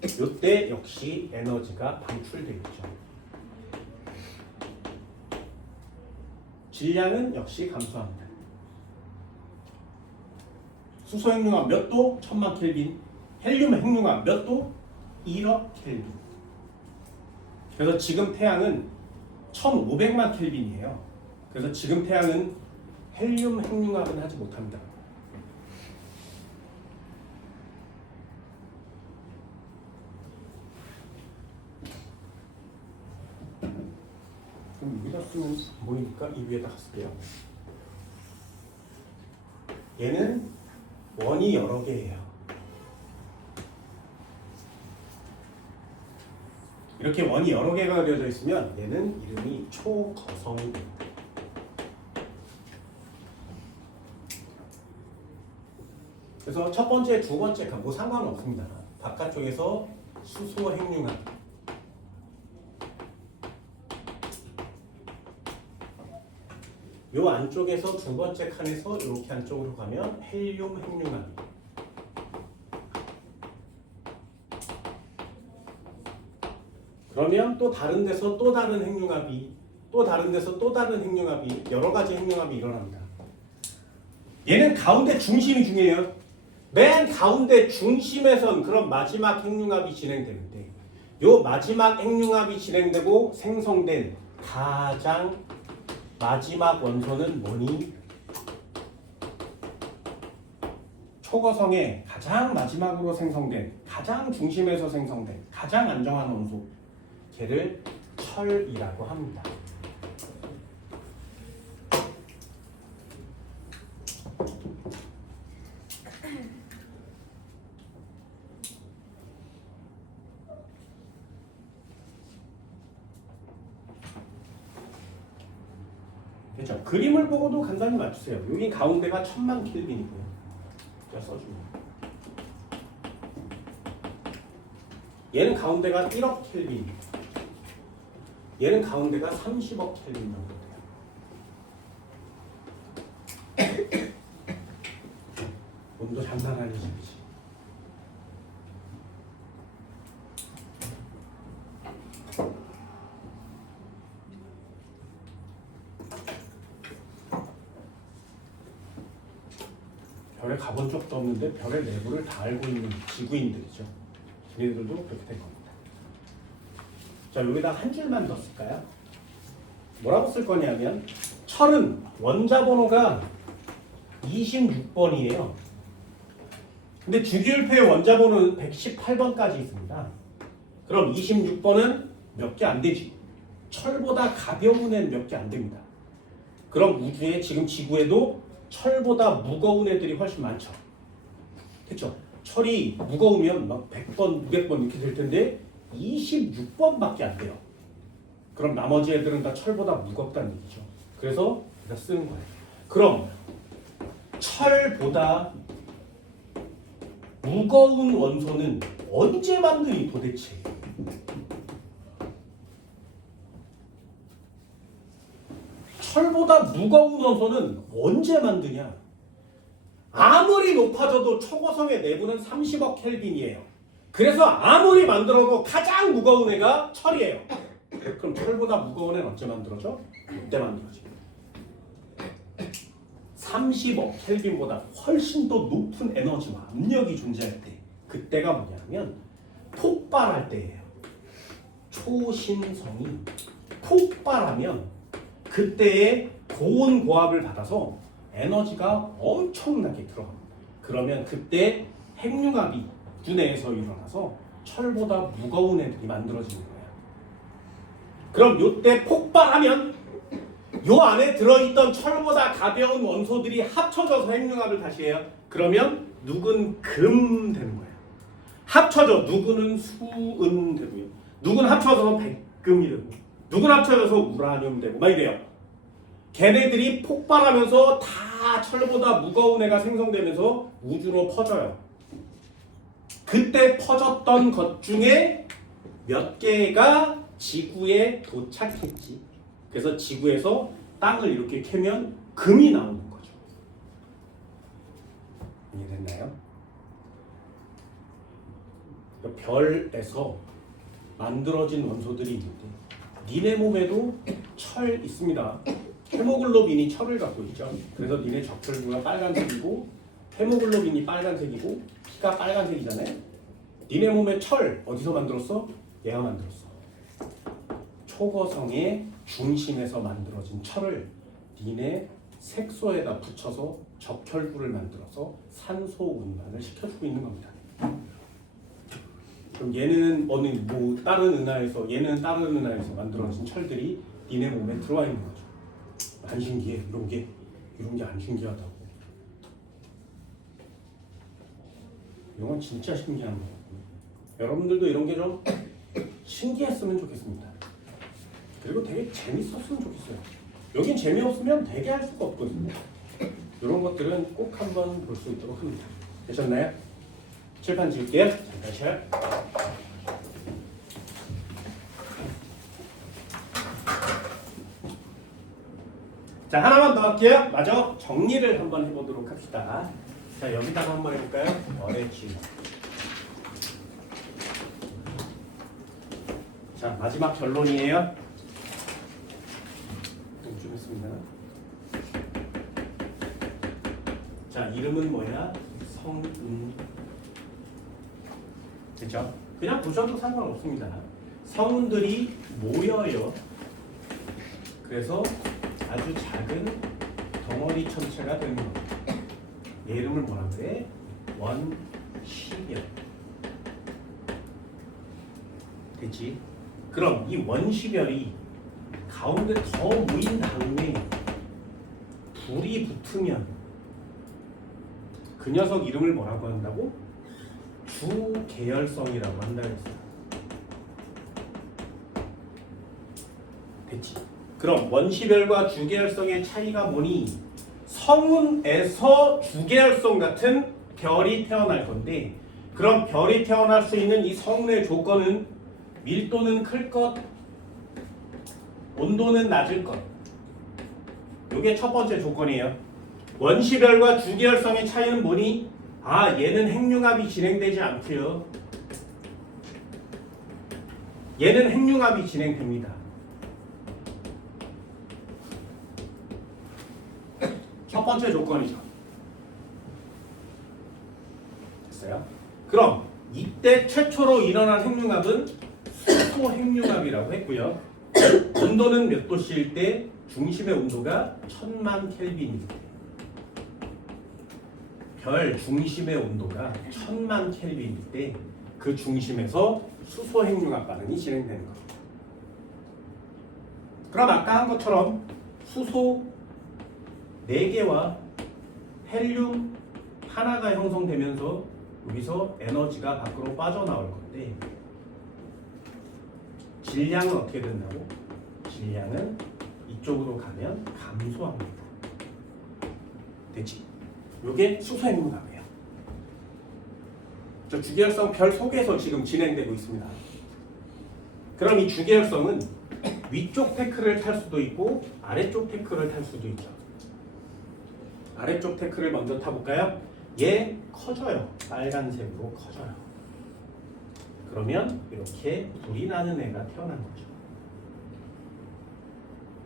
이때 역시 에너지가 방출되겠죠. 질량은 역시 감소합니다. 수소 핵융합 몇 도? 1000만 켈빈. 헬륨 핵융합 몇 도? 1억 켈빈. 그래서 지금 태양은 1500만 켈빈이에요. 그래서 지금 태양은 헬륨 핵융합은 하지 못합니다. 그럼 여기다 쓰면 뭐니까 이 위에다 쓸게요. 얘는 원이 여러 개예요. 이렇게 원이 여러 개가 그려져 있으면 얘는 이름이 초거성이 됩니다. 그래서 첫 번째, 두 번째 뭐 상관없습니다. 바깥쪽에서 수소 핵융합. 요 안쪽에서 두 번째 칸에서 이렇게 안쪽으로 가면 헬륨 핵융합. 그러면 또 다른 데서 또 다른 핵융합이, 또 다른 데서 또 다른 핵융합이, 여러 가지 핵융합이 일어납니다. 얘는 가운데 중심이 중요해요. 맨 가운데 중심에선 그런 마지막 핵융합이 진행되는데 요 마지막 핵융합이 진행되고 생성된 가장 마지막 원소는 뭐니? 초거성의 가장 마지막으로 생성된, 가장 중심에서 생성된 가장 안정한 원소, 걔를 철이라고 합니다. 그렇죠. 그림을 보고도 간단히 맞추세요. 여기 가운데가 1000만 켈빈이고요. 제가 써줍니다. 얘는 가운데가 1억 켈빈. 얘는 가운데가 30억 켈빈 정도 돼요. 온도 장난 아니지. 별에 가본 적도 없는데 별의 내부를 다 알고 있는 지구인들이죠. 걔네들도 그렇게 된 겁니다. 자, 여기다 한 줄만 더 쓸까요? 뭐라고 쓸 거냐면 철은 원자 번호가 26번이에요. 근데 주기율표의 원자 번호는 118번까지 있습니다. 그럼 26번은 몇 개 안 되지. 철보다 가벼운 애는 몇 개 안 됩니다. 그럼 우주에 지금 지구에도 철보다 무거운 애들이 훨씬 많죠. 그렇죠? 철이 무거우면 막 100번, 200번 이렇게 될 텐데 26번밖에 안 돼요. 그럼 나머지 애들은 다 철보다 무겁다는 얘기죠. 그래서 여기다 쓰는 거예요. 그럼 철보다 무거운 원소는 언제 만드니 도대체? 철보다 무거운 원소는 언제 만드냐? 아무리 높아져도 초고성의 내부는 30억 켈빈이에요. 그래서 아무리 만들어도 가장 무거운 애가 철이에요. 그럼 철보다 무거운 애는 언제 만들어져? 이때 만들어져. 30억 켈빈보다 훨씬 더 높은 에너지와 압력이 존재할 때, 그때가 뭐냐면 폭발할 때예요. 초신성이 폭발하면 그때의 고온 고압을 받아서 에너지가 엄청나게 들어갑니다. 그러면 그때 핵융합이 두뇌에서 일어나서 철보다 무거운 애들이 만들어지는 거예요. 그럼 요때 폭발하면 요 안에 들어있던 철보다 가벼운 원소들이 합쳐져서 핵융합을 다시 해요. 그러면 누군 금 되는 거예요. 합쳐져 누구는 수은 되고요. 누군 합쳐져서 백금이 되고, 누군 합쳐져서 우라늄 되고 막 이래요. 걔네들이 폭발하면서 다 철보다 무거운 애가 생성되면서 우주로 퍼져요. 그때 퍼졌던 것 중에 몇 개가 지구에 도착했지. 그래서 지구에서 땅을 이렇게 캐면 금이 나오는 거죠. 이해됐나요? 별에서 만들어진 원소들이 있는데 니네 몸에도 철 있습니다. 헤모글로빈이 철을 갖고 있죠. 그래서 니네 적혈구가 빨간색이고 헤모글로빈이 빨간색이고 피가 빨간색이잖아요. 니네 몸에 철 어디서 만들었어? 얘가 만들었어. 초고성의 중심에서 만들어진 철을 니네 색소에다 붙여서 적혈구를 만들어서 산소 운반을 시켜주고 있는 겁니다. 그럼 얘는 어느 다른 은하에서, 얘는 다른 은하에서 만들어진 철들이 니네 몸에 들어와 있는 거죠. 안 신기해? 이런 게 안 신기하다고. 이런 건 진짜 신기한 거예요. 여러분들도 이런 게 좀 신기했으면 좋겠습니다. 그리고 되게 재밌었으면 좋겠어요. 여긴 재미없으면 되게 할 수가 없거든요. 이런 것들은 꼭 한번 볼 수 있도록 합니다. 되셨나요? 칠판 지울게요. 잠깐 자, 하나만 더 할게요. 마저 정리를 한번 해보도록 합시다. 자, 여기다가 한번 해볼까요? 어레지. 자, 마지막 결론이에요. 좀 했습니다. 자, 이름은 뭐야? 성은. 그렇죠? 그냥 보셔도 상관없습니다. 성운들이 모여요. 그래서 아주 작은 덩어리 천체가 되는 겁니다. 얘 이름을 뭐라 그래? 원시별. 됐지? 그럼 이 원시별이 가운데 더 모인 다음에 불이 붙으면 그 녀석 이름을 뭐라고 한다고? 주계열성이라고 한다고 했어요. 됐지? 그럼 원시별과 주계열성의 차이가 뭐니? 성운에서 주계열성 같은 별이 태어날 건데, 그럼 별이 태어날 수 있는 이 성운의 조건은 밀도는 클 것, 온도는 낮을 것. 이게 첫 번째 조건이에요. 원시별과 주계열성의 차이는 뭐니? 아, 얘는 핵융합이 진행되지 않고요. 얘는 핵융합이 진행됩니다. 첫 번째 조건이죠. 됐어요? 그럼 이때 최초로 일어난 핵융합은 수소 핵융합이라고 했고요. 온도는 몇 도씨일 때? 중심의 온도가 1000만 켈빈입니다. 별 중심의 온도가 1000만 켈빈일 때 그 중심에서 수소 핵융합 반응이 진행되는 겁니다. 그럼 아까 한 것처럼 수소 4개와 헬륨 하나가 형성되면서 여기서 에너지가 밖으로 빠져나올 건데, 질량은 어떻게 된다고? 질량은 이쪽으로 가면 감소합니다. 됐지? 요게 수소 핵융합이에요. 저 주계열성 별 속에서 지금 진행되고 있습니다. 그럼 이 주계열성은 위쪽 태클을 탈 수도 있고 아래쪽 태클을 탈 수도 있죠. 아래쪽 태클을 먼저 타볼까요? 얘 커져요. 빨간색으로 커져요. 그러면 이렇게 불이 나는 애가 태어난 거죠.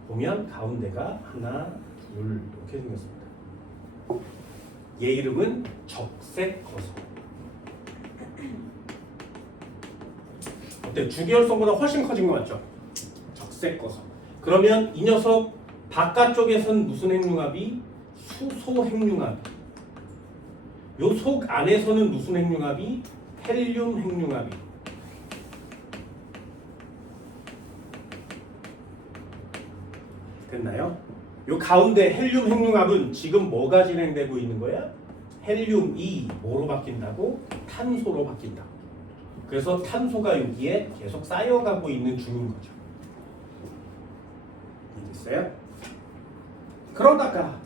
보면 가운데가 하나, 둘 이렇게 생겼습니다. 얘 이름은 적색거성. 어때? 주기혈성보다 훨씬 커진 거 맞죠? 적색거성. 그러면 이 녀석 바깥쪽에선 무슨 핵융합이? 수소 핵융합. 요 속 안에서는 무슨 핵융합이? 헬륨 핵융합이. 됐나요? 요 가운데 헬륨 핵융합은 지금 뭐가 진행되고 있는 거야? 헬륨이 뭐로 바뀐다고? 탄소로 바뀐다. 그래서 탄소가 여기에 계속 쌓여가고 있는 중인 거죠. 이해됐어요? 그러다가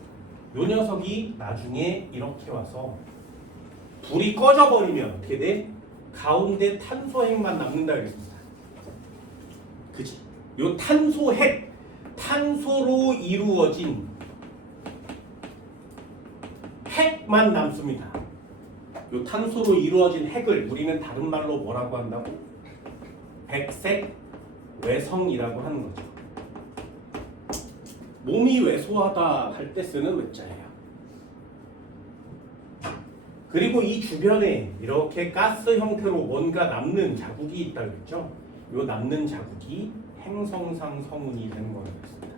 요 녀석이 나중에 이렇게 와서 불이 꺼져버리면 어떻게 돼? 가운데 탄소핵만 남는다 그랬습니다. 그치? 요 탄소핵, 탄소로 이루어진 핵만 남습니다. 요 탄소로 이루어진 핵을 우리는 다른 말로 뭐라고 한다고? 백색 외성이라고 하는 거죠. 몸이 왜소하다 할 때 쓰는 외자예요. 그리고 이 주변에 이렇게 가스 형태로 뭔가 남는 자국이 있다고 했죠. 요 남는 자국이 행성상 성운이 되는 거라고 했습니다.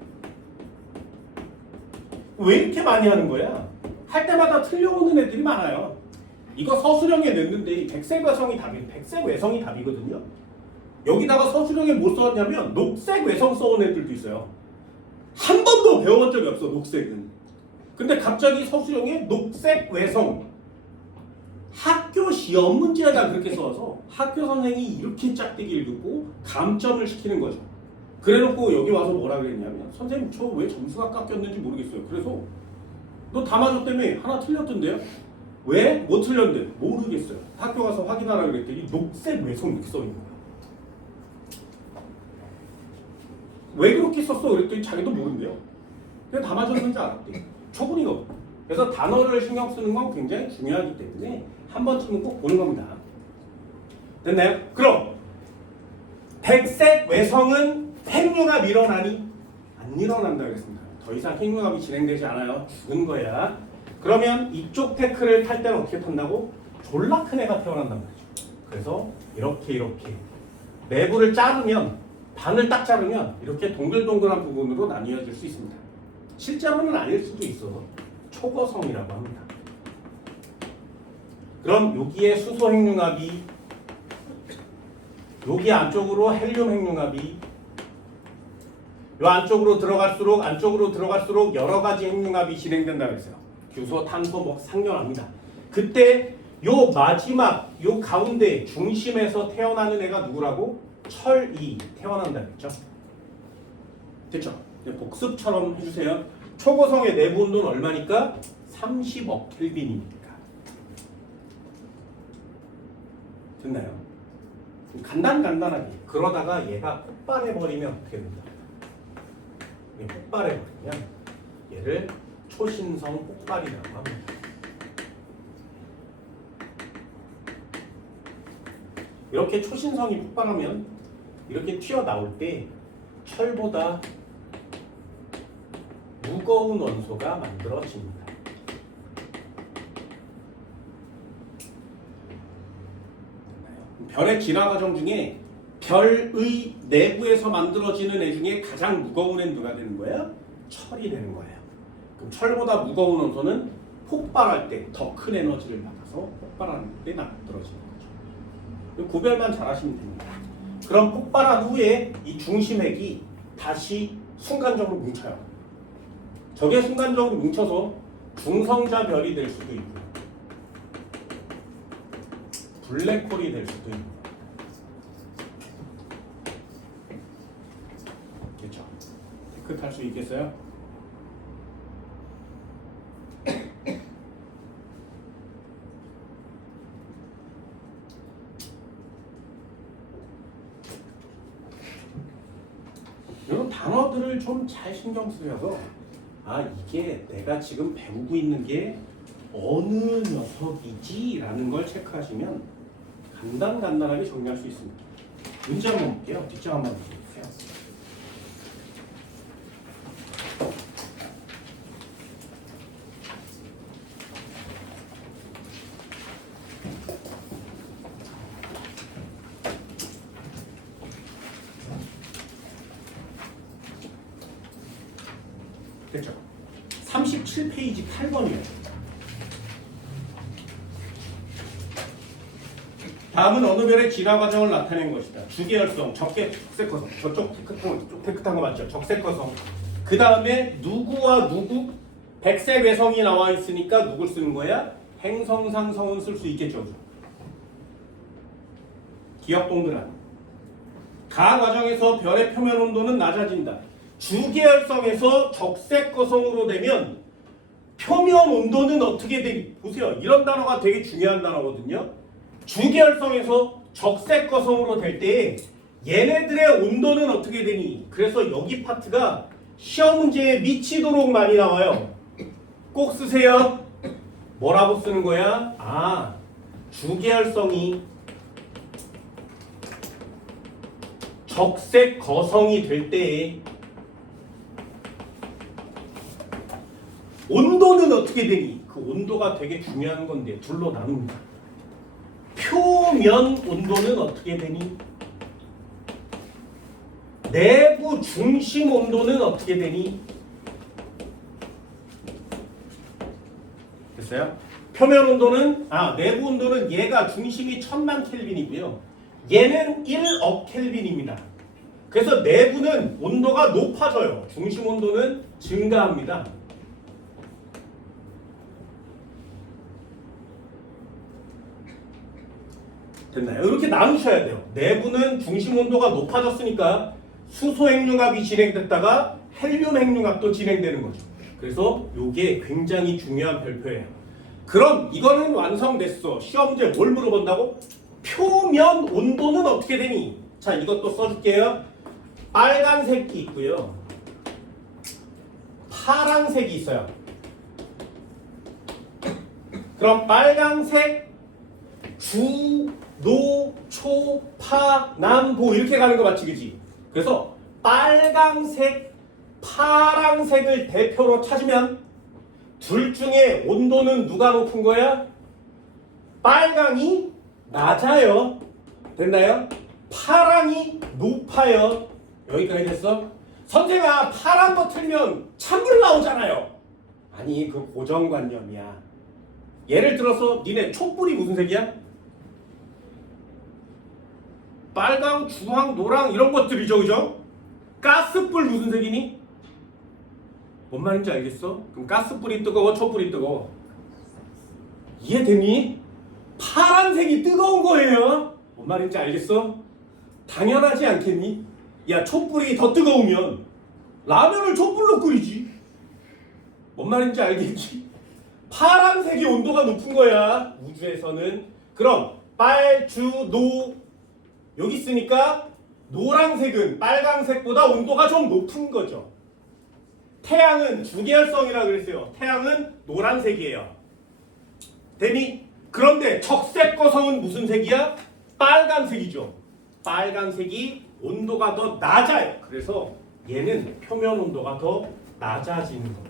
왜 이렇게 많이 하는 거야? 할 때마다 틀려오는 애들이 많아요. 이거 서술형에 냈는데 백색 외성이 답이, 백색 외성이 답이거든요. 여기다가 서술형에 뭐 써왔냐면 녹색 외성 써온 애들도 있어요. 한 번도 배워본 적이 없어, 녹색은. 근데 갑자기 서술형에 녹색 외성. 학교 시험 문제에다 그렇게 써서 학교 선생이 이렇게 짝대기를 긋고 감점을 시키는 거죠. 그래놓고 여기 와서 뭐라 그랬냐면 선생님 저 왜 점수가 깎였는지 모르겠어요. 그래서 너 다 맞았다며 하나 틀렸던데요? 왜? 뭐 틀렸는데? 모르겠어요. 학교 가서 확인하라 그랬더니 녹색 외성 이렇게 써 있는 거야. 왜 그렇게 썼어? 그랬더니 자기도 모른대요. 그냥 다 맞았는지 알았대. 초분이가 없고. 그래서 단어를 신경 쓰는 건 굉장히 중요하기 때문에 한 번쯤은 꼭 보는 겁니다. 됐나요? 그럼 백색 외성은 핵융합 일어나니? 안 일어난다 그랬습니다. 더 이상 핵융합이 진행되지 않아요. 죽은 거야. 그러면 이쪽 태클을 탈 때는 어떻게 탄다고? 졸라 큰 애가 태어난단 말이죠. 그래서 이렇게 내부를 자르면 반을 딱 자르면 이렇게 동글동글한 부분으로 나뉘어질 수 있습니다. 실제로는 아닐 수도 있어. 초거성이라고 합니다. 그럼 여기에 수소 핵융합이, 여기 안쪽으로 헬륨 핵융합이, 요 안쪽으로 들어갈수록 여러 가지 핵융합이 진행된다고 했어요. 규소, 탄소, 뭐 상관합니다. 그때 요 마지막, 요 가운데 중심에서 태어나는 애가 누구라고? 철이 태어난다 그랬죠. 됐죠? 복습처럼 해주세요. 초고성의 내부 온도는 얼마니까? 30억 켈빈이니까. 됐나요? 간단하게. 그러다가 얘가 폭발해버리면 어떻게 된다? 폭발해버리면 얘를 초신성 폭발이라고 합니다. 이렇게 초신성이 폭발하면 이렇게 튀어나올 때 철보다 무거운 원소가 만들어집니다. 별의 진화 과정 중에 별의 내부에서 만들어지는 애 중에 가장 무거운 애는 누가 되는 거예요? 철이 되는 거예요. 그럼 철보다 무거운 원소는 폭발할 때 더 큰 에너지를 받아서 폭발하는 때 만들어지는 거죠. 구별만 잘 하시면 됩니다. 그럼 폭발한 후에 이 중심핵이 다시 순간적으로 뭉쳐요. 저게 순간적으로 뭉쳐서 중성자 별이 될 수도 있고 블랙홀이 될 수도 있고. 그렇죠? 테크 탈 수 있겠어요? 요 단어들을 좀 잘 신경 쓰여서 이게 내가 지금 배우고 있는 게 어느 녀석이지? 라는 걸 체크하시면 간단하게 정리할 수 있습니다. 문제 한번 볼게요. 뒷장 한번 보세요. 됐죠? 37페이지 8번이에요. 다음은 어느 별의 진화 과정을 나타낸 것이다. 주계열성, 적색거성. 저쪽 테크탄 거 맞죠? 적색거성. 그 다음에 누구와 누구? 백색 외성이 나와 있으니까 누굴 쓰는 거야? 행성상 성은 쓸 수 있겠죠. 기억 동그란. 가 과정에서 별의 표면 온도는 낮아진다. 주계열성에서 적색거성으로 되면 표면 온도는 어떻게 되니? 보세요. 이런 단어가 되게 중요한 단어거든요. 주계열성에서 적색거성으로 될 때 얘네들의 온도는 어떻게 되니? 그래서 여기 파트가 시험 문제에 미치도록 많이 나와요. 꼭 쓰세요. 뭐라고 쓰는 거야? 주계열성이 적색거성이 될 때 온도는 어떻게 되니? 그 온도가 되게 중요한 건데 둘로 나눕니다. 표면 온도는 어떻게 되니? 내부 중심 온도는 어떻게 되니? 됐어요? 표면 온도는 내부 온도는 얘가 중심이 1000만 켈빈이고요. 얘는 1억 켈빈입니다. 그래서 내부는 온도가 높아져요. 중심 온도는 증가합니다. 됐나요? 이렇게 나누셔야 돼요. 내부는 중심 온도가 높아졌으니까 수소 핵융합이 진행됐다가 헬륨 핵융합도 진행되는 거죠. 그래서 이게 굉장히 중요한 별표예요. 그럼 이거는 완성됐어. 시험 문제 뭘 물어본다고? 표면 온도는 어떻게 되니? 자, 이것도 써줄게요. 빨간색이 있고요. 파란색이 있어요. 그럼 빨간색 주, 노, 초, 파, 남, 보 이렇게 가는 거 맞지, 그지? 그래서 빨강색, 파랑색을 대표로 찾으면 둘 중에 온도는 누가 높은 거야? 빨강이 낮아요. 됐나요? 파랑이 높아요. 여기까지 됐어? 선생아, 파란 거 틀면 찬물 나오잖아요. 아니, 그 고정관념이야. 예를 들어서 니네 촛불이 무슨 색이야? 빨강, 주황, 노랑 이런 것들이죠, 그죠? 가스불 무슨 색이니? 뭔 말인지 알겠어? 그럼 가스불이 뜨거워, 촛불이 뜨거워? 이해되니? 파란색이 뜨거운 거예요. 뭔 말인지 알겠어? 당연하지 않겠니? 야, 촛불이 더 뜨거우면 라면을 촛불로 끓이지. 뭔 말인지 알겠지? 파란색이 온도가 높은 거야, 우주에서는. 그럼 빨, 주, 노 여기 있으니까 노란색은 빨강색보다 온도가 좀 높은 거죠. 태양은 주계열성이라고 그랬어요. 태양은 노란색이에요. 되니? 그런데 적색거성은 무슨 색이야? 빨간색이죠. 빨간색이 온도가 더 낮아요. 그래서 얘는 표면 온도가 더 낮아지는 겁니다.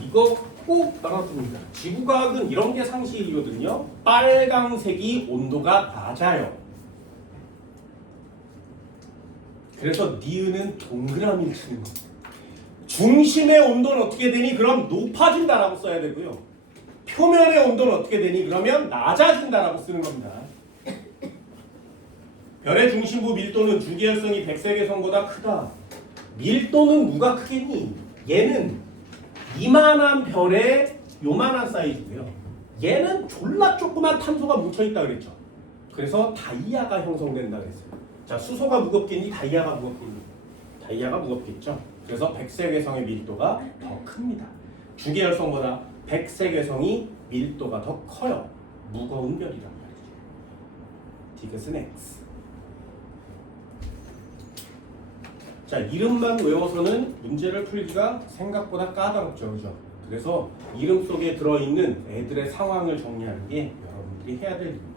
이거 꼭 따라줍니다. 지구과학은 이런 게 상식이거든요. 빨강색이 온도가 낮아요. 그래서 니은은 동그라미를 치는 겁니다. 중심의 온도는 어떻게 되니? 그럼 높아진다라고 써야 되고요. 표면의 온도는 어떻게 되니? 그러면 낮아진다라고 쓰는 겁니다. 별의 중심부 밀도는 주계열성이 백색외성보다 크다. 밀도는 누가 크겠니? 얘는 이만한 별의 요만한 사이즈고요. 얘는 졸라 조그만 탄소가 뭉쳐있다 그랬죠. 그래서 다이아가 형성된다 그랬어요. 자, 수소가 무겁겠니? 다이아가 무겁겠니? 다이아가 무겁겠죠. 그래서 백색외성의 밀도가 더 큽니다. 주계열성보다 백색외성이 밀도가 더 커요. 무거운 별이란 말이죠. 디귿은 x. 자, 이름만 외워서는 문제를 풀기가 생각보다 까다롭죠, 그죠? 그래서 이름 속에 들어있는 애들의 상황을 정리하는 게 여러분들이 해야 될 일입니다.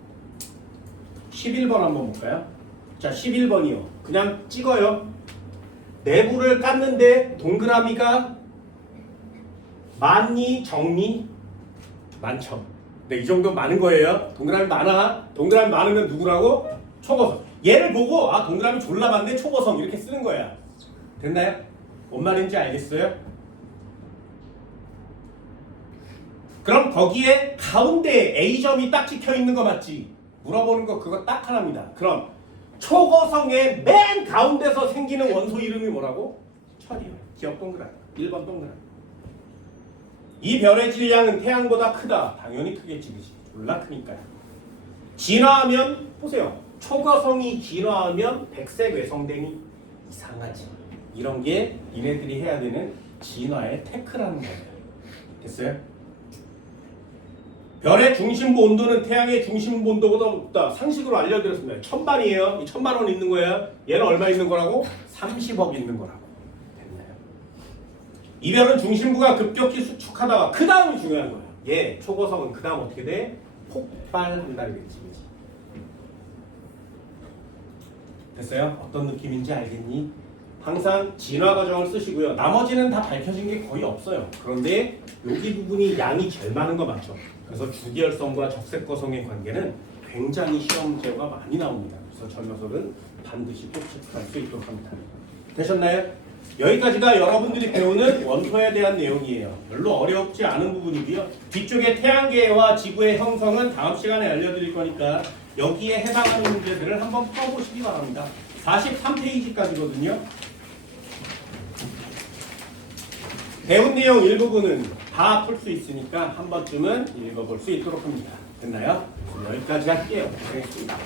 11번 한번 볼까요? 자, 11번이요. 그냥 찍어요. 내부를 깠는데 동그라미가 많니 적니? 많죠. 네, 이 정도 많은 거예요. 동그라미 많아. 동그라미 많으면 누구라고? 초고성. 얘를 보고 아 동그라미 졸라 많네 초고성 이렇게 쓰는 거야. 됐나요? 뭔 말인지 알겠어요? 그럼 거기에 가운데 A점이 딱 찍혀 있는 거 맞지? 물어보는 거 그거 딱 하나입니다. 그럼 초고성의 맨 가운데서 생기는 원소 이름이 뭐라고? 철이요. 기억 동그라미. 1번 동그라미. 이 별의 질량은 태양보다 크다. 당연히 크겠지, 그치? 졸라 크니까요. 진화하면 보세요. 초고성이 진화하면 백색 외성댕이 이상하지. 이런 게 니네들이 해야 되는 진화의 테크라는 거예요. 됐어요? 별의 중심부 온도는 태양의 중심부 온도보다 높다. 상식으로 알려드렸습니다. 1000만이에요. 이 1000만 있는 거예요. 얘는 얼마 있는 거라고? 30억 있는 거라고. 됐나요? 이 별은 중심부가 급격히 수축하다가 그 다음이 중요한 거예요. 얘 초고성은 그 다음 어떻게 돼? 폭발한다 그랬지. 됐어요? 어떤 느낌인지 알겠니? 항상 진화 과정을 쓰시고요. 나머지는 다 밝혀진 게 거의 없어요. 그런데 여기 부분이 양이 제일 많은 거 맞죠? 그래서 주기열성과 적색거성의 관계는 굉장히 시험제가 많이 나옵니다. 그래서 저 녀석은 반드시 꼭 체크할 수 있도록 합니다. 되셨나요? 여기까지가 여러분들이 배우는 원소에 대한 내용이에요. 별로 어렵지 않은 부분이고요. 뒤쪽에 태양계와 지구의 형성은 다음 시간에 알려드릴 거니까 여기에 해당하는 문제들을 한번 풀어보시기 바랍니다. 43페이지까지거든요. 배운 내용 일부분은 다 풀 수 있으니까 한 번쯤은 읽어볼 수 있도록 합니다. 됐나요? 여기까지 할게요. 고생했습니다.